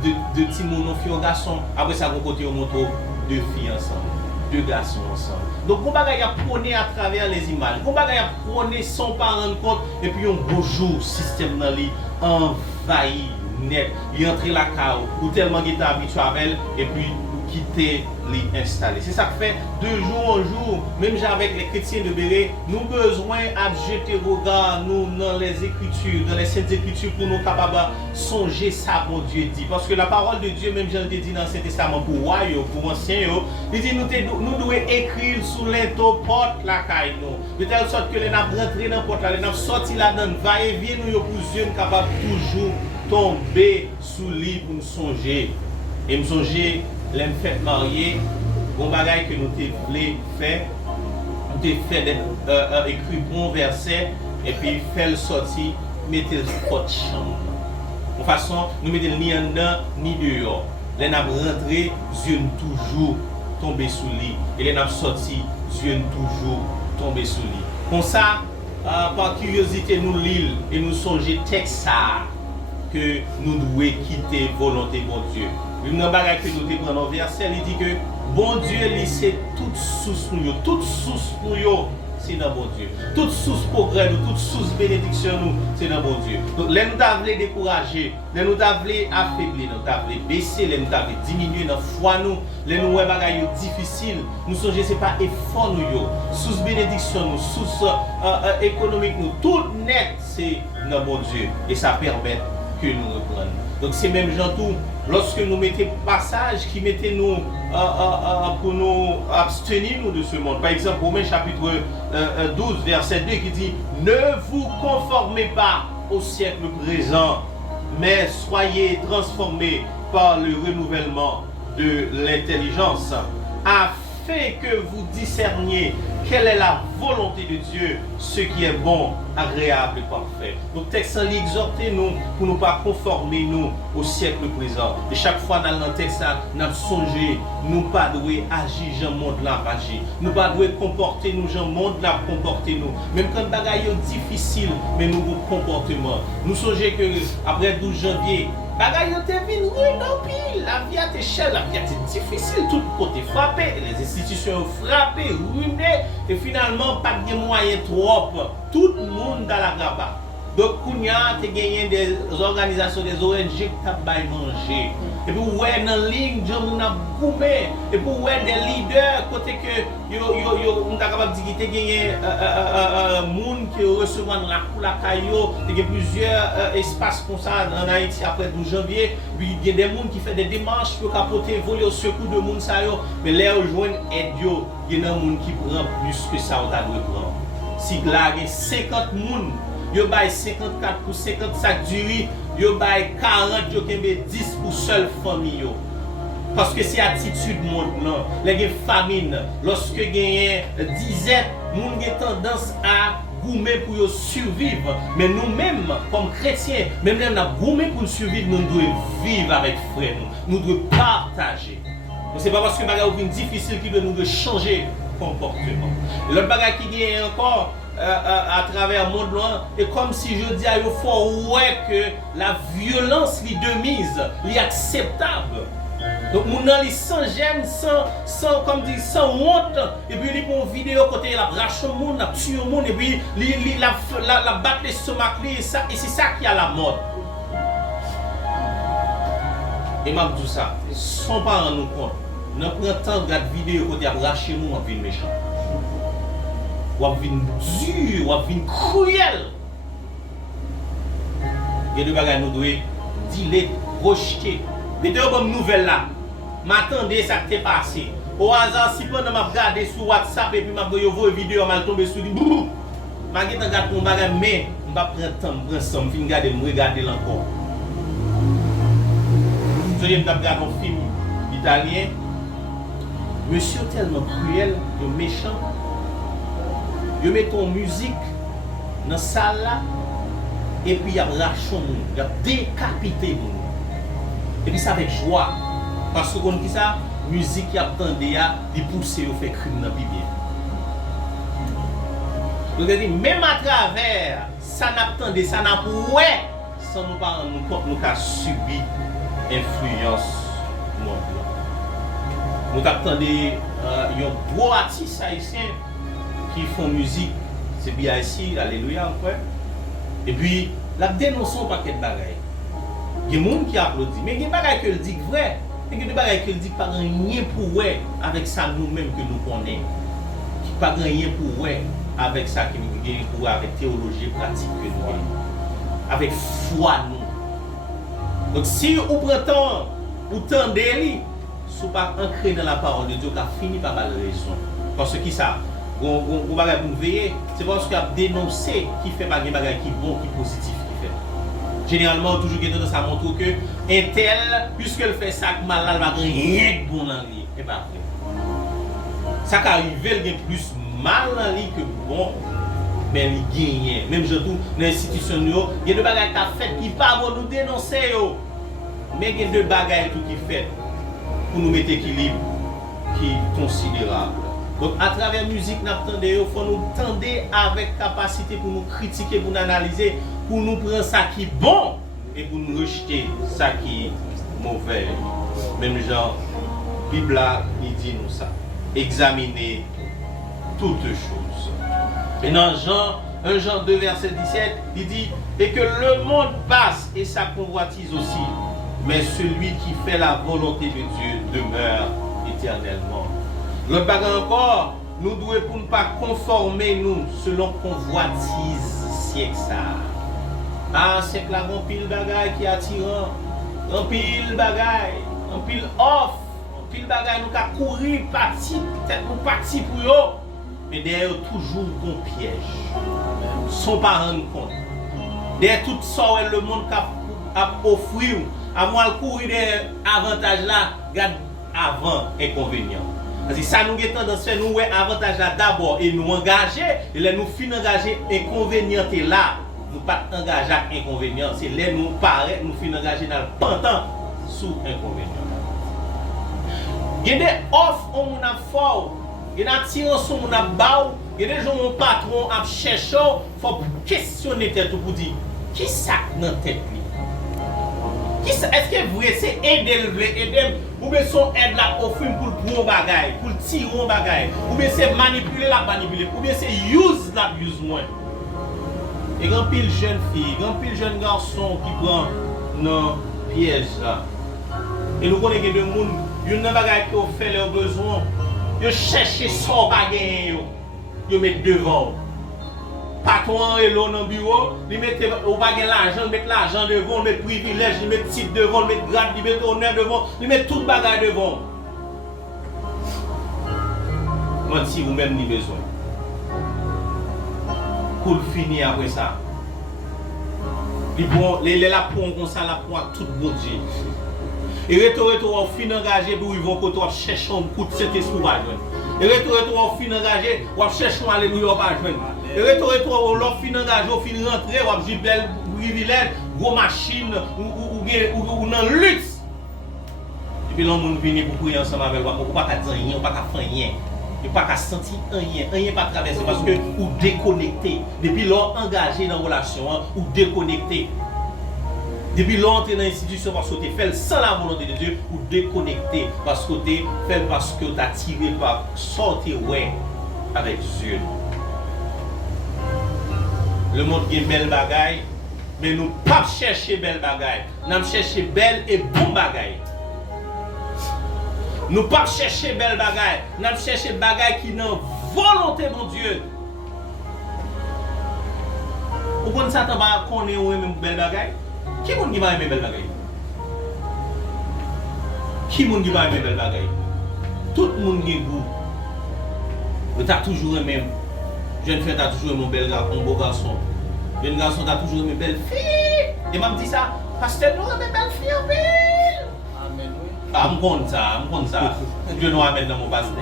de petits mon fille un garçon, après ça vont côté yo montre deux filles ensemble. 2 garçons ensemble. Donc, on va prôner à travers les images. On va prôner sans pas rendre compte. Et puis, un beau jour, le système dans lui envahit net. Il entre la cave ou tellement qu'il est habitué avec elle. Et puis, quitter les installer. C'est ça que fait de jour en jour, même avec les chrétiens de Béret, nous besoin de jeter regard nous dans les Écritures, dans les Saintes Écritures pour nous capables de songer ça, bon Dieu dit. Parce que la parole de Dieu, même Jean le dit dans l'Ancien Testament pour roi, pour ancien, il dit nous devons écrire sous l'into porte la caille nous. De telle sorte que les n'a rentré dans la porte là, les n'a sorti là-dedans, va et vient nous pour yeux capable toujours tomber sous lit pour nous songer. Et me songer, les me fait marier, bon bagage que nous voulons faire, nous fait écrire bon verset et puis faire le sortir, mettre le porte chambre. De façon, nous mettons ni en dedans ni dehors. Les n'a rentré, yeux toujours tomber sous lit. Et les n'a sorti, yeux toujours tomber sous lit. Comme ça, par curiosité, nous lisons et nous songeons texte ça que nous devons quitter volonté bon Dieu. Une bagage que nous prenons au verset, il dit que bon Dieu, c'est toute source pour nous, toute source pour nous, c'est dans bon Dieu. Toute source progrès, toute source bénédiction, nous, c'est dans bon Dieu. Donc, les nous devons décourager, les nous devons affaiblir, nous devons baisser, les nous devons diminuer dans la foi, les nous devons bagages difficiles. Nous songeons, ce n'est pas effort, nous, source bénédiction, nous, source économique, nous, tout net, c'est dans bon Dieu. Et ça permet que nous reprenions. Donc, c'est même genre tout. Lorsque nous mettons passage qui mettait nous pour nous abstenir nous de ce monde. Par exemple, Romains chapitre 12, verset 2 qui dit « Ne vous conformez pas au siècle présent, mais soyez transformés par le renouvellement de l'intelligence, afin que vous discerniez quelle est la volonté de Dieu, ce qui est bon, agréable et parfait. » Donc, texte en exhorté nous pour ne pas conformer nous au siècle présent. Et chaque fois dans le texte, nous avons songé, nous pas devons agir, Jean monde là agir. Nous pas devons comporter nous, Jean monde là comporter nous. Même quand les bagages sont difficiles, mais nous avons comportement. Nous songeons que après 12 janvier, bagaille te vin ruine en pile, la vie a été chère, la vie a été difficile, tout côté frappé, les institutions frappées, ruinées, et finalement pas de moyens trop, tout le monde dans la graba. Donc, Kounia, tu as gagné des organisations, des ONG qui t'ont manger. Et puis, ouais, dans la ligne, on a goumé. Et puis, ouais, des leaders, côté que, on est capable de dire que tu as gagné des gens qui reçoivent la caillou, il y a plusieurs espaces comme ça en Haïti après 12 janvier. Puis, il y a des gens qui font des démarches pour capoter, voler au secours de gens. Mais là, ils joignent aide, il y a des gens qui prennent plus que ça, on doit prendre. Si il y a 50 personnes, yo bay 54 pour 50 sacs du riz, yo bay 40, yo kembe 10 pour seule famille yo. Parce que c'est attitude monde là. Les famine, lorsque gagne disette, moun gen tendance à goumer pour yo survivre. Mais nous-mêmes, comme chrétiens, même si nous avons goumé pour survivre, nous devons vivre avec frère nous devons partager. Ce n'est pas parce que bagage est difficile qui doit nous changer comportement. L'autre bagage qui gagne encore à travers le monde blanc, et comme si je dis à eux, il faut que la violence est de mise, est acceptable. Donc, mon nan li sans gêne, sans comme dit, sans honte, et puis il prend une vidéo côté il a braché le monde, il a tué le monde, et puis il a battu les stomacs, et c'est ça qui a la mode. Et m'a dit ça, sans pas rendre compte, nous prenons le temps de regarder la vidéo côté il a braché le monde, on vient méchant. On vient dur, on vient cruel. Il y a des bagages nous devons dire, rejeter. Mettez une nouvelle là. M'attendez ça qui est passé. Au hasard, si pendant m'a regardé sur WhatsApp et puis m'a envoyé une vidéo, m'a tombé sur lui. M'a dit regarde mon bagage mais on va prendre temps, prendre ça, me regarder, me regarder encore. Je vais regarder un film italien. Monsieur tellement cruel, méchant. Il met ton musique dans la salle là et puis il a arraché le monde, il a décapité le monde. Et puis ça avec joie. Parce que quand on dit ça, la musique qui attendait, il pousse et fait crime dans la Bible. Donc même à travers, ça n'attendait, ça n'a pas sans nous pas rendre compte, nous avons subi l'influence mondiale. Nous attendons un gros artiste haïtien qui font musique, c'est bien ici, alléluia encore. Et puis, la dénonçons pas quel bagaille. Il y a des gens qui applaudissent, mais il y a des bagailles que le dit vrai. Il y a des bagages qui dit pas rien pour ouais avec ça nous-mêmes que nous connaissons. Qui pas rien pour ouais avec ça qui nous gagne pour avec théologie pratique que nous avons. Avec foi nous. Donc si vous prenez ou tendez si vous pas ancré dans la parole de Dieu, qui a fini par la raison. Parce que qui ça? Vous bagage pour veiller, c'est parce qu'il a dénoncé qui fait pas des bagages qui bon, qui positif qui fait. Généralement, toujours quelqu'un ça montre que un tel, puisqu'elle fait ça, mal là, il va rien de bon dans lui. C'est pas vrai. Ça qui arrive, il y a plus mal dans lui que bon, mais il gagne. Même je trouve dans l'institution, il y a des bagages qui a fait qui pas bon nous dénoncer. Mais il y a des bagages qui fait pour nous mettre équilibre qui est considérable. Donc à travers la musique, il faut nous tendre avec capacité pour nous critiquer, pour nous analyser, pour nous prendre ça qui est bon et pour nous rejeter ça qui est mauvais. Même genre, la Bible il dit nous ça. Examiner toutes choses. Et dans Jean 2, verset 17, il dit et que le monde passe et sa convoitise aussi, mais celui qui fait la volonté de Dieu demeure éternellement. Le bagage encore, nous devons pour ne pas conformer nous selon convoitise siècle ça. Ah, c'est que là, un pile bagaille qui est attirant, un pile bagaille, un pile off, un pile bagaille nous avons courir, parti, peut-être nous parti pour eux, mais derrière toujours un piège. Sans pas rendre compte. Derrière tout ça, le monde a offert, à moi le courir des avantages là, regarde avant inconvénient. Parce que ça nous a tendance à faire nous avantage là d'abord et nous engager, et là nous fin engager inconvénient là, nous pas engager inconvénient, c'est là nous paraît nous fin engager dans le pantan sous inconvénient. Il y a des offres on a fort, il y a des attirances on a bas, il y a des gens mon patron a cherché, faut questionner tête pour dire qui ça dans tête lui. Est-ce que vrai c'est aider ou bien son aide la offrir pour le bon bagage, pour le tirer un bagage, ou bien c'est manipuler la manipuler, ou bien c'est use la use moins. Et grand pile jeune fille, grand pile jeune garçon qui prend dans piège là. Et nous connaissons que des gens, ils ont des bagages qui ont fait leurs besoins, ils cherchent son bagage, ils mettent devant. Patron et l'on dans le bureau, ils mettent au bagage l'argent, ils mettent l'argent devant, ils mettent privilège, ils mettent titre devant, ils mettent grade, ils mettent honneur devant, ils mettent tout le bagage devant. Moi, si vous-même avez besoin. Pour le finir après ça. Les la prend comme ça, la prend à tout bon Dieu. Et retour, au fin engagé, ils vont chercher un coup de cet esprit. Et retour, au fin engagé, on cherche un alléluia, pas joindre. Et retour, l'offre fin engagé, au fin rentrer, on a bel privilège, gros machine, ou dans le luxe. Et puis l'homme vient pour prier ensemble avec moi, on ne peut pas dire rien, on ne peut pas faire rien. Il ne peut pas sentir rien pas traverser parce que vous déconnectez. Depuis l'on engagé dans la relation, ou déconnecté. Depuis l'on entré dans l'institution parce que tu fais sans la volonté de Dieu, ou déconnecté parce que tu fais parce que tu as tiré par sortir avec Dieu. Le monde qui est belle bagaille, mais nous ne pas chercher belle bagaille. Nous chercher belle et bon bagaille. Nous ne pas chercher belle bagaille. Nous chercher bagaille qui n'a volonté mon Dieu. Vous connaissez ça, qu'on est même belle bagaille? Qui est-ce qui va aimer belle bagaille? Qui est-ce qui va aimer belle bagaille? Tout le monde a goût. Tu as toujours aimé. Jeune fille, tu as toujours aimé un bel garçon, un beau garçon. Jeune garçon, tu as toujours aimé belle fille. Et m'a dit ça, pasteur, nous aimons belle fille en ville. Amen. Ah, je compte ça. Dieu nous amène dans mon pasteur.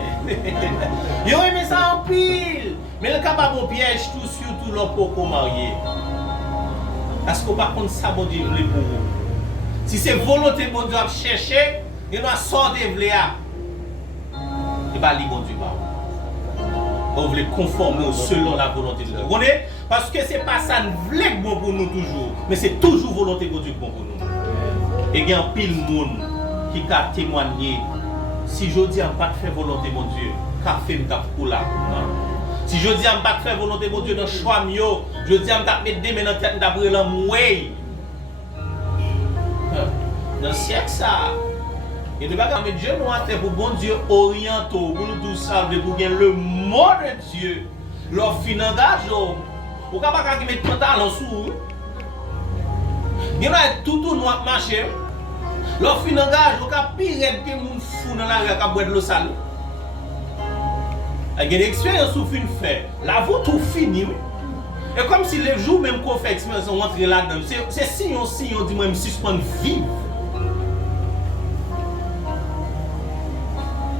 Ils ont aimé ça en pile. Mais le capable de piège, tout surtout leur pour marier. Parce qu'on ne peut pas prendre ça, bon Dieu, pour vous. Si c'est volonté, bon Dieu, à chercher, il doit sortir de là. Et pas libre, bon Dieu. On voulait conformer selon la volonté de Dieu. Vous comprenez? Parce que ce n'est pas ça nous voulons bon pour nous toujours. Mais c'est toujours volonté de Dieu bon pour nous. Et il y a un pile de monde qui a témoigné. Si je dis à ne pas faire volonté de Dieu, qu'a fait pour là. Si je dis à ne pas faire volonté de Dieu dans le choix, je dis à ne pas mettre des mains dans la tête d'après l'homme. Dans le siècle, ça. Et de bagarre, mais Dieu nous a fait pour bon Dieu orientaux, pour nous tous savoir pour gagner le mot de Dieu. Leur fin engage, ou pas qu'à mettre pantalon sous. Il y a tout noir marché. Leur fin engage, ou qu'à pire que moun fou dans la rue à boire de l'eau sale. Il y a des expériences où fin fait. La vous tout fini. Et comme si les jours même qu'on fait expérience, on rentre là-dedans. C'est si on dit même suspendre vivre.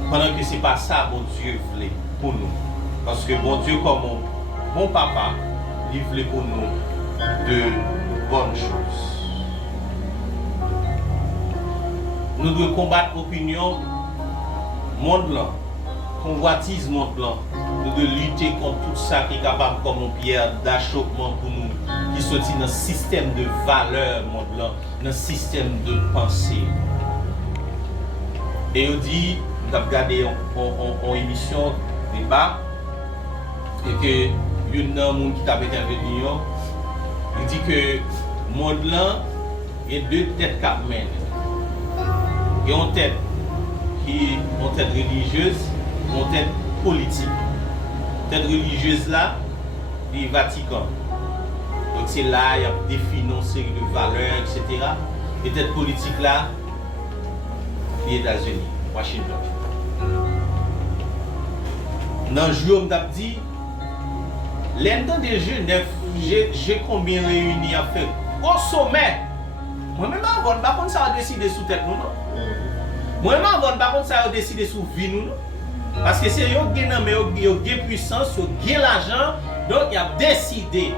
Pendant que ce n'est pas ça bon Dieu voulait pour nous. Parce que bon Dieu comme mon papa, il voulait pour nous de bonnes choses. Nous devons combattre l'opinion monde là, convoitise monde là. Nous devons lutter contre tout ça qui est capable comme une pierre d'achoppement pour nous, qui sortit dans le système de valeurs monde là, dans le système de pensée. Et on dit, nous avons regardé en émission débat et que il y a un monde qui t'a intervenu, il dit que le monde là il y a deux têtes qui mènent. Il y a une tête qui est une tête religieuse, une tête politique. Tête religieuse là, c'est le Vatican. Donc c'est là, il y a défini une série de valeurs, etc. Et tête politique là, les États-Unis, Washington. Dans le jour, on a dit, l'indent de Genève, j'ai combien réuni à faire au sommet. Moi-même, avant, par contre, ça a décidé sous tête nous, non? Moi-même, avant, par contre, ça a décidé sous vie nous, non? Parce que c'est eux qui ont puissance, qui ont l'argent, donc ils ont décidé.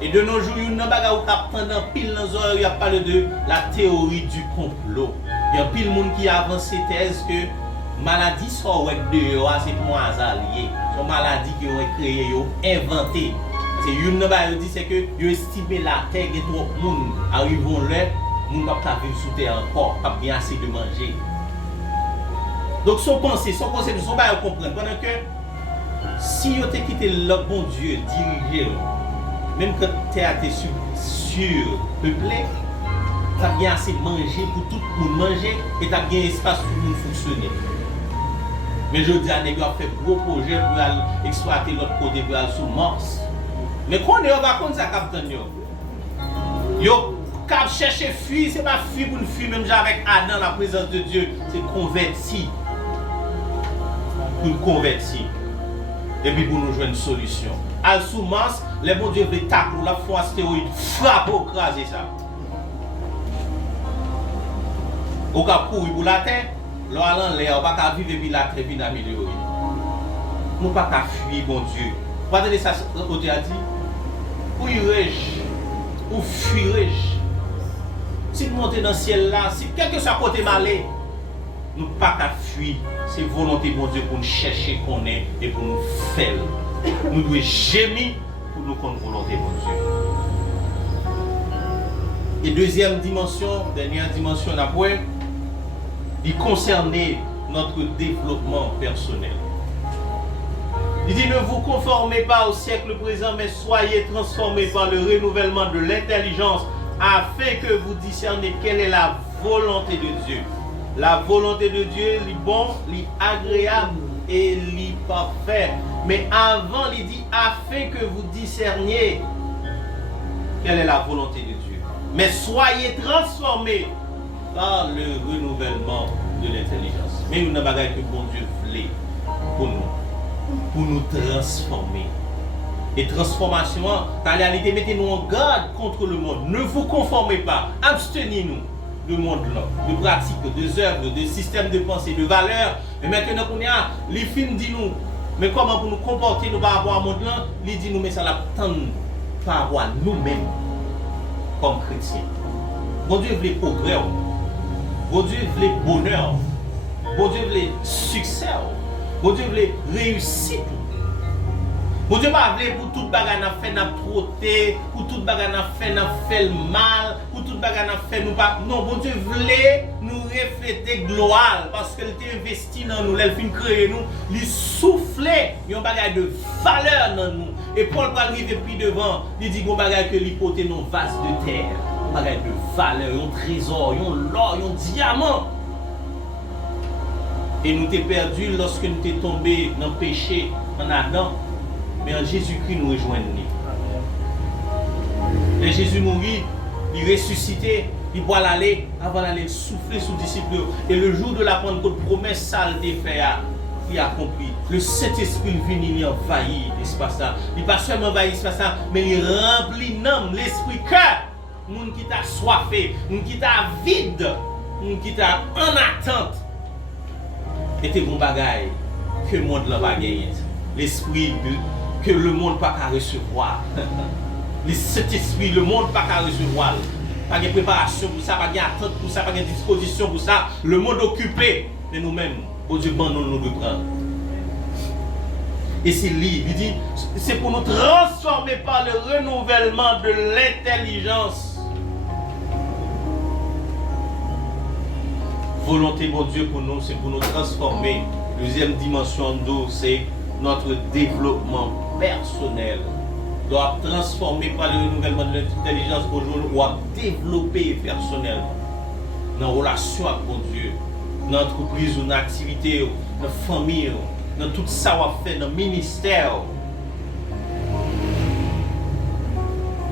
Et de nos jours, il y a un bagage qui a pendant pile dans les oreilles, il y a parlé de la théorie du complot. Il y a pile de monde qui a avancé thèse que maladie soit dehors, c'est pour un hasard lié. C'est une maladie qui ont créé, inventée. C'est une chose dit c'est que ils estiment la terre et trop de monde arrivons là, monde ne peut pas vivre sous terre encore, pas bien assez de manger. Donc son pensée, son concept, son bail comprendre pendant que si vous avez quitté le bon Dieu dirigé, même quand terre était surpeuplée, tu as bien assez manger pour tout le monde manger et tu as bien espace pour nous fonctionner. Mais je dis à nous avons fait gros projet pour exploiter l'autre côté pour aller sous Mars. Mais quand on est va contre ça capitaine yo cap chercher fuir, c'est pas fuir pour une fuir même avec Adam la présence de Dieu, c'est converti. Pour nous convertir. Et puis pour nous jouer une solution. Al sous Mars, les bons dieux veulent tacler la foi astéroïde, frappe au craser ça. Au cas courir pour la terre, l'on l'air, on va pas vivre et puis la terre vient améliorer. Nous pas qu'à fuir bon Dieu. Vous voyez ça côté a dit, où irais-je, où fuirais-je? Si nous montons dans le ciel là, si quel que soit côté malé, nous pas qu'à fuir. C'est volonté de bon Dieu pour nous chercher qu'on est et pour nous faire. Nous devons gémir pour nous connaître volonté de bon Dieu. Et deuxième dimension, dernière dimension d'après, il concerne notre développement personnel. Il dit ne vous conformez pas au siècle présent, mais soyez transformés par le renouvellement de l'intelligence afin que vous discerniez quelle est la volonté de Dieu. La volonté de Dieu, est bon, est agréable et est parfait. Mais avant, il dit afin que vous discerniez quelle est la volonté de Dieu. Mais soyez transformés par le renouvellement de l'intelligence. Mais nous n'avons pas que bon Dieu voulait pour nous transformer. Et transformation, en réalité, mettez-nous en garde contre le monde. Ne vous conformez pas, abstenez-nous du monde-là, de pratiques, de œuvres, de systèmes de pensée, de valeurs. Et maintenant, qu'on y a, les films disent nous, mais comment pour nous comporter nous par rapport au monde-là, ils disent nous, mais ça l'attend par rapport à nous-mêmes, comme chrétiens. Bon Dieu voulait progrès, bon Dieu voulait bonheur, bon Dieu voulait succès, bon Dieu voulait réussite. Bon Dieu pas voulu pour toute bagarre n'a fait n'a trotter, pour toute bagarre n'a fait le mal, pour toute bagarre n'a fait nous pas. Non, bon Dieu voulait nous refléter gloire parce qu'elle était investie dans nous, elle fin créer nous, lui souffler une bagarre de valeur dans nous. Et Paul va arriver puis devant, il dit qu'on bagarre que lui porter nos vases de terre, une bagarre de valeur, un trésor, un or, un diamant. Et nous t'es perdu lorsque nous t'es tombé dans le péché en Adam. Mais en Jésus-Christ nous rejoignons. Et Jésus mourit, il ressuscité, il va aller avant d'aller souffler sous disciples. Et le jour de la Pentecôte, promesse ça le fait, il a accompli. Le Saint-Esprit vient, il envahit l'espace. Il pas seulement envahit l'espace, mais il remplit l'esprit cœur. Moun qui t'a soifé, moun qui t'a vide, moun qui t'a en attente. Et tes bons bagailles que le monde n'a pas gagné. L'esprit que le monde n'a pas recevoir. Le Saint-Esprit, le monde n'a pas recevoir. Pas de préparation pour ça, pas d'attente pour ça, pas de disposition pour ça. Le monde occupé. Mais nous-mêmes, bon Dieu, nous de prendre. Et c'est lui, il dit, c'est pour nous transformer par le renouvellement de l'intelligence. Volonté, mon Dieu, pour nous, c'est pour nous transformer. Deuxième dimension d'eau, c'est notre développement personnel. Nous doit transformer par le renouvellement de l'intelligence aujourd'hui, ou à développer personnel. Dans la relation avec mon Dieu, dans l'entreprise, dans l'activité, dans la famille, dans tout ça qu'on fait, dans le ministère.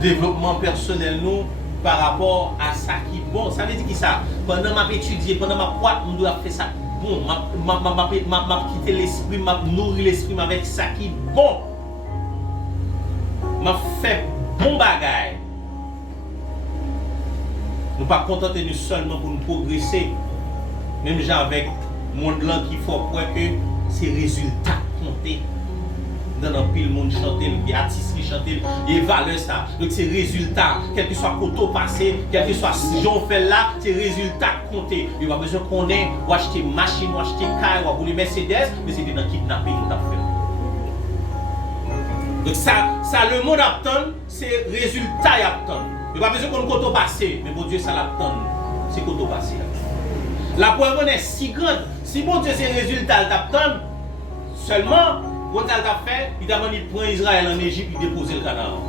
Développement personnel, nous, par rapport à ça qui est bon. Ça veut dire que ça, pendant ma étudier, pendant ma pointe, on doit faire ça bon. Ma quitter l'esprit, ma nourrir l'esprit avec ça qui est bon. M'a fait bon bagaille. Nous ne pas contenter nous seulement pour nous progresser. Même avec le monde là qui faut que ces résultats comptent. Dans un pile monde chanter, les artistes qui chantent, les valeurs ça. Donc ces résultats, quel que soit côté passé, quel que soit si on fait là, ces résultats comptent. Il n'y a pas besoin qu'on ait ou acheter machine, ou acheter car, ou rouler Mercedes, mais c'est dans kidnapping nous avons fait. Donc ça le monde attend, c'est résultat attend. Il n'y a pas besoin qu'on côté passé, mais bon Dieu ça l'attend. C'est côté passé. La preuve est si grande. Si bon Dieu c'est résultat l'attend, seulement quand il a fait, il a demandé de prendre Israël en Égypte et déposer le Canaan.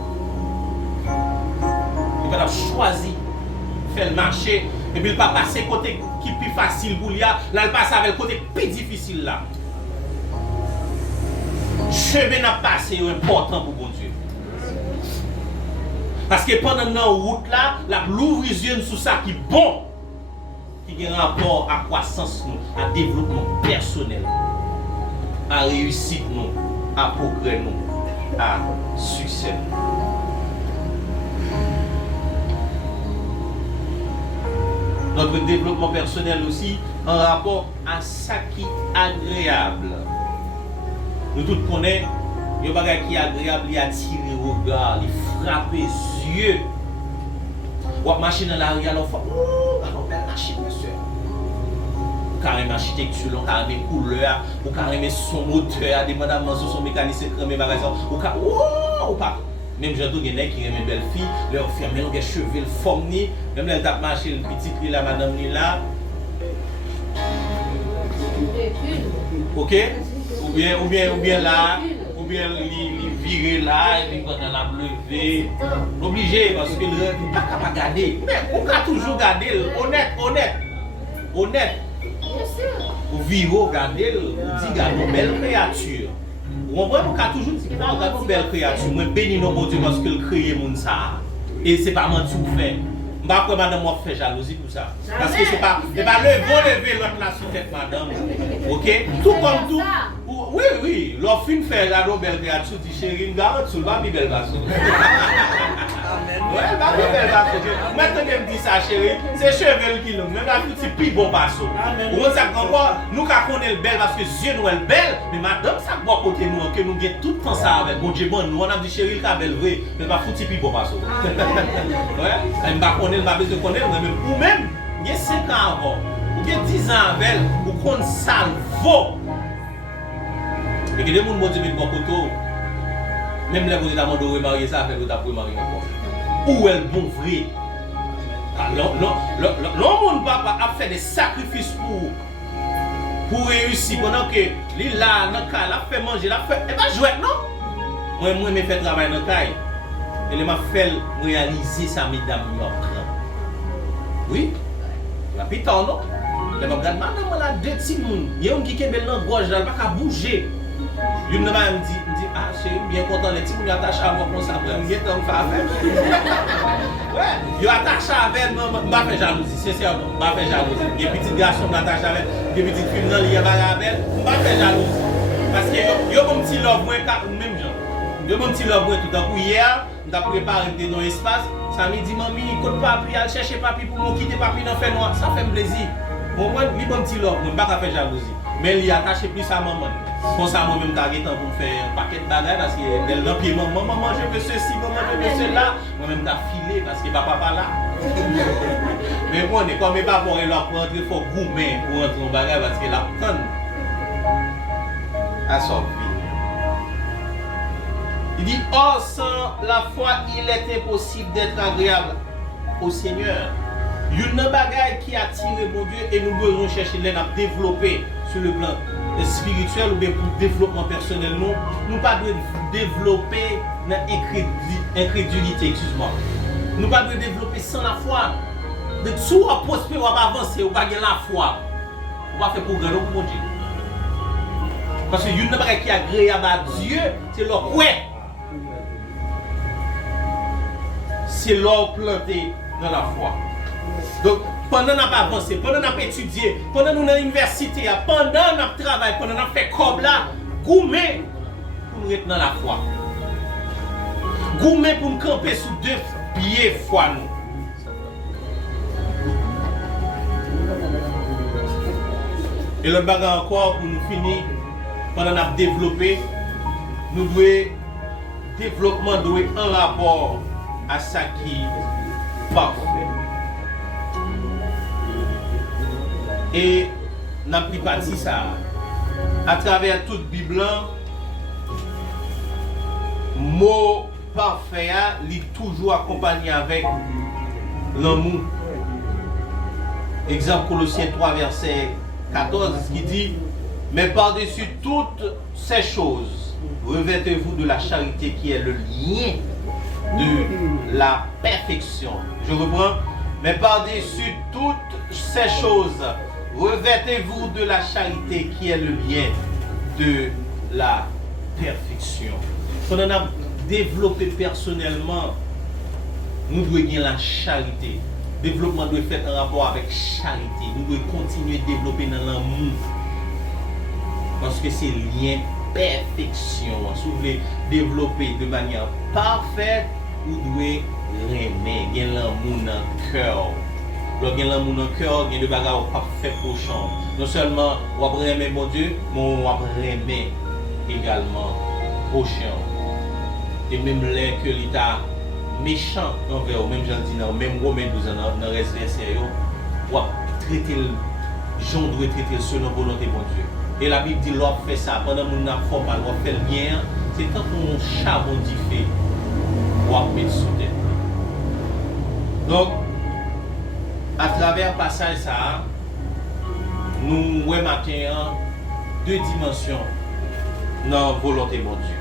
Il a choisi de faire le marché et puis il va passer côté qui est plus facile pour lui. Là, il passe avec le côté plus difficile là. Chemin n'a passé important pour bon Dieu. Parce que pendant la route là, la l'ouvre les yeux sur ça qui est bon, qui a un rapport à croissance, à développement personnel, à réussite, à progrès, à succès. Notre développement personnel aussi en rapport à ça qui est agréable. Nous tous connaissons, il y a des choses qui sont agréables, il attire le regard, il frappe les yeux. Ou la machine dans l'arrière, on fait oh, belle machine, monsieur. Carrément architecture, carrément couleur, ou carrément son moteur, dépendamment sur son mécanisme, carrément magasin, ou pas. Même j'ai tout gagné qui aime une belle fille, leur ferme, leur cheveux, le forme ni, même elle tape marché le petit prix là, madame ni là. OK? Ou bien là, ou bien il virer là, et puis quand on a levé, obligé parce que le pas capable de garder. Mais on peut toujours garder, honnête. Ou vivre, garder, dit garder une belle créature. On peut toujours dire garder une belle créature, mais béni nos bon Dieu parce que le créé mon ça. Et c'est pas mentir ou faire. Je ne sais pas madame m'a fait jalousie pour ça. Parce que c'est pas lever l'autre là sur tête madame. OK? Tout comme tout. Oui, l'offre une fait la belle créature, dit chérie, une garantie, va bien belle garçon. Amen. Ouais, va bien belle garçon. Maintenant qu'elle me dit ça chérie, c'est cheveux qui l'ont, même la petite plus bon passo. Amen. On sait encore, nous connaissons belle parce que Dieu nous est belle, mais madame ça bon côté nous que nous gagnons tout le temps ça avec bon Dieu bon, nous on a dit chérie la belle vrai, mais pas foutu plus bon passo. Ouais, elle m'a connaît, m'a besoin de connaître ou même il y a 5 ans avant, ou bien 10 ans avec, ou qu'on salvo. Et que les gens m'ont dit de bon côté, même les gens qui ont remarié ça, avec l'autre pour marier encore. Où est le bon vrai? L'homme papa a fait des sacrifices pour réussir. Pendant que lui là, dans le cas, il a fait manger, il a fait. Et bien jouer, non? Moi, je fais travail dans le cas. Et il m'a fait réaliser ça, mesdames. Oui? La piton, non? Le m'a regarde madame moi là deux petits moun. Il y a un qui kembel dans gorge là, pas bouger. Une me dit ah chérie, bien content les petits moun attaché à moi comme ça, me get temps faire affaire. Ouais, yo attaché avec m'a fait jalousie, sincèrement, m'a fait jalousie. Il y a petit garçon m'attaché avec, des petites filles dans li avec, m'a fait jalousie. Parce que yo mon petit love moi même genre. Yo mon petit love moi tout à coup hier, on a préparé dans l'espace, ça me dit mamie, écoute papi, aller chercher papi pour me quitter papi dans fait noir, ça fait plaisir. Bon moi lui mon petit love, moi pas faire jalousie. Mais il attaché plus à maman. Pour ça, moi-même, j'ai temps pour faire un paquet de bagages parce que dès le pied, maman, je veux ceci, maman, je veux cela. Moi-même, j'ai filé parce que papa pas là. Mais bon, comme mes parents, ils leur prennent, il faut gourmet pour entrer dans le bagage parce que la tonne a sorti. Il dit, oh, sans la foi, il est impossible d'être agréable au Seigneur. Il y a une bagaille qui attire mon Dieu et nous devons chercher à développer sur le plan spirituel ou bien pour le développement personnel. Nous ne pas développer l'incrédulité, excuse-moi. Nous ne pas développer sans la foi. De tout à prospérer, on va avancer, on va gagner la foi. On va faire progrès pour mon Dieu. Parce que une bagaille qui est agréable à Dieu, c'est leur ouais. C'est leur planté dans la foi. Donc, pendant qu'on a avancé, pendant qu'on a étudié, pendant qu'on est à l'université, pendant qu'on a travaillé, pendant qu'on a fait comme là, gourmet pour nous être dans la foi. Gourmet pour nous camper sous deux pieds foi nous. Et le bagage encore pour nous finir, pendant qu'on a développé, nous devons développement doit être en rapport à ça qui est parfait. Et n'a pris parti ça. À travers toute Bible, mot parfait est toujours accompagné avec l'amour. Exemple Colossiens 3 verset 14 qui dit mais par-dessus toutes ces choses, revêtez-vous de la charité qui est le lien de la perfection. Je reprends. Mais par-dessus toutes ces choses, revêtez-vous de la charité qui est le lien de la perfection. Quand on a développé personnellement, nous devons gagner la charité. Le développement doit être fait en rapport avec charité. Nous devons continuer à développer dans l'amour. Parce que c'est le lien perfection. Si vous voulez développer de manière parfaite, vous devez aimer, il y a l'amour dans le cœur. Lorsqu'il y a l'amour dans le cœur, il y a des bagages parfaits prochains. Non seulement on va aimer mon Dieu, mais on va aimer également prochain. Et même les que l'État méchant envers eux, même j'en dis dans même Romains 12 dans le reste verset, on va traiter le gens doivent traiter selon la volonté de mon Dieu. Et la Bible dit l'on fait ça pendant que nous avons fait mal, on fait le bien, c'est tant qu'on charbon dit fait, on va mettre sous terre. Donc, à travers le passage, ça, nous remarquons deux dimensions dans la volonté de mon Dieu.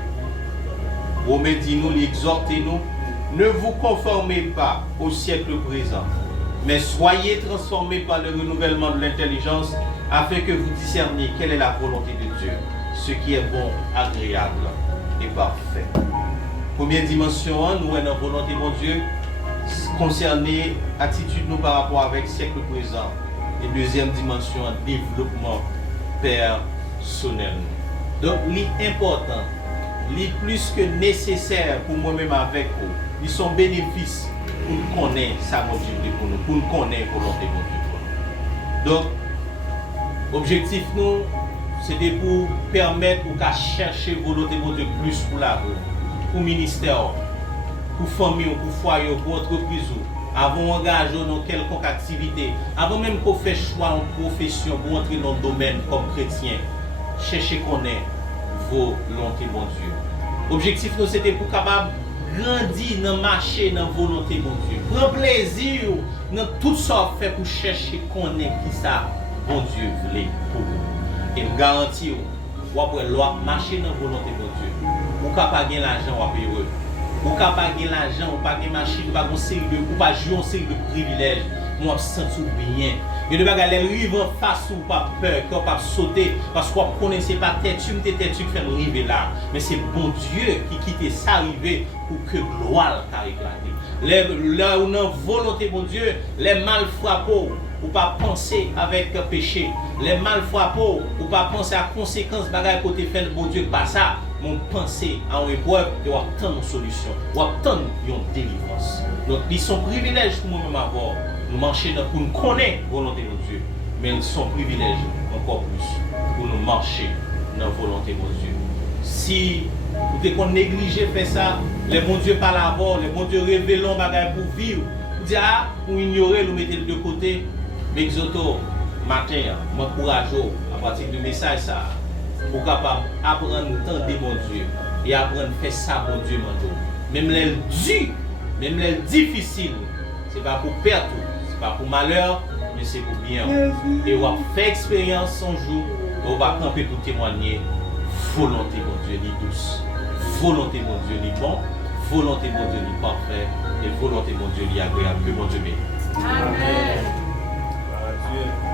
Romains dit nous, exhortez-nous, ne vous conformez pas au siècle présent, mais soyez transformés par le renouvellement de l'intelligence afin que vous discerniez quelle est la volonté de Dieu, ce qui est bon, agréable et parfait. Première dimension, nous avons la volonté de mon Dieu concerner l'attitude nous par rapport avec le siècle présent. Et deuxième dimension, développement personnel. Donc, l'important, le plus que nécessaire pour moi-même avec vous, ils sont bénéfices pour nous connaître sa volonté pour nous, pour nous connaître la volonté de Dieu pour nous. Donc, l'objectif nous, c'était pour permettre ou qu'à chercher la volonté de Dieu plus pour la vie, pour le ministère, pour la famille, pour le foyer, pour l'entreprise, avant d'engager dans quelconque activité, avant même qu'on fasse choix en profession pour entrer dans le domaine comme chrétien, chercher qu'on ait volonté de Dieu. L'objectif nous, c'était pour capable grandir dans le marché, dans la volonté de Dieu. Prendre plaisir dans tout ça fait pour chercher qu'on ait qui ça, bon Dieu voulait pour vous. Et nous garantir, vous pouvez marcher dans la volonté de Dieu. Vous ne pouvez pas gagner l'argent, vous pouvez heureux. Vous ne pouvez pas gagner l'argent, vous ne pouvez pas gagner machine, vous ne pouvez pas jouer en série de privilèges. moi senti bien. Il y a des bagages qui arrivent en face ou pas peur, qu'on pas sauter parce qu'on connaît c'est pas tête tu qui fait arriver là, mais c'est bon Dieu qui quitte ça arriver pour que gloire t'a éclaté. Là où non volonté bon Dieu, les mal frappés ou pas penser avec péché, les mal frappés ou pas penser à conséquences bagages côté fait bon Dieu pas ça, mon penser à une épreuve et attendre une solution, ou attendre une délivrance. Donc ils sont privilèges pour nous-mêmes avoir. Nous marcher pour nous connaître la volonté de Dieu, mais ils sont privilèges encore plus pour nous marcher dans la volonté de Dieu. Si vous êtes négligé faire ça, les bons Dieu par la voix, les bons Dieu révélent bagaille pour vivre, vous dites ah, pour ignorer, nous mettez de côté, mais exoto, matin, m'encourage à partir du message ça, pour capable apprendre le temps des bons Dieu et apprendre à faire ça bon Dieu même les durs, même les difficiles, c'est pas pour perdre. Pas pour malheur, mais c'est pour bien. Et on va faire expérience un jour, et on va camper pour témoigner. Volonté mon Dieu est douce, volonté mon Dieu est bon, volonté mon Dieu est parfait, et volonté mon Dieu est agréable. Que mon Dieu bénisse. Amen. Dieu.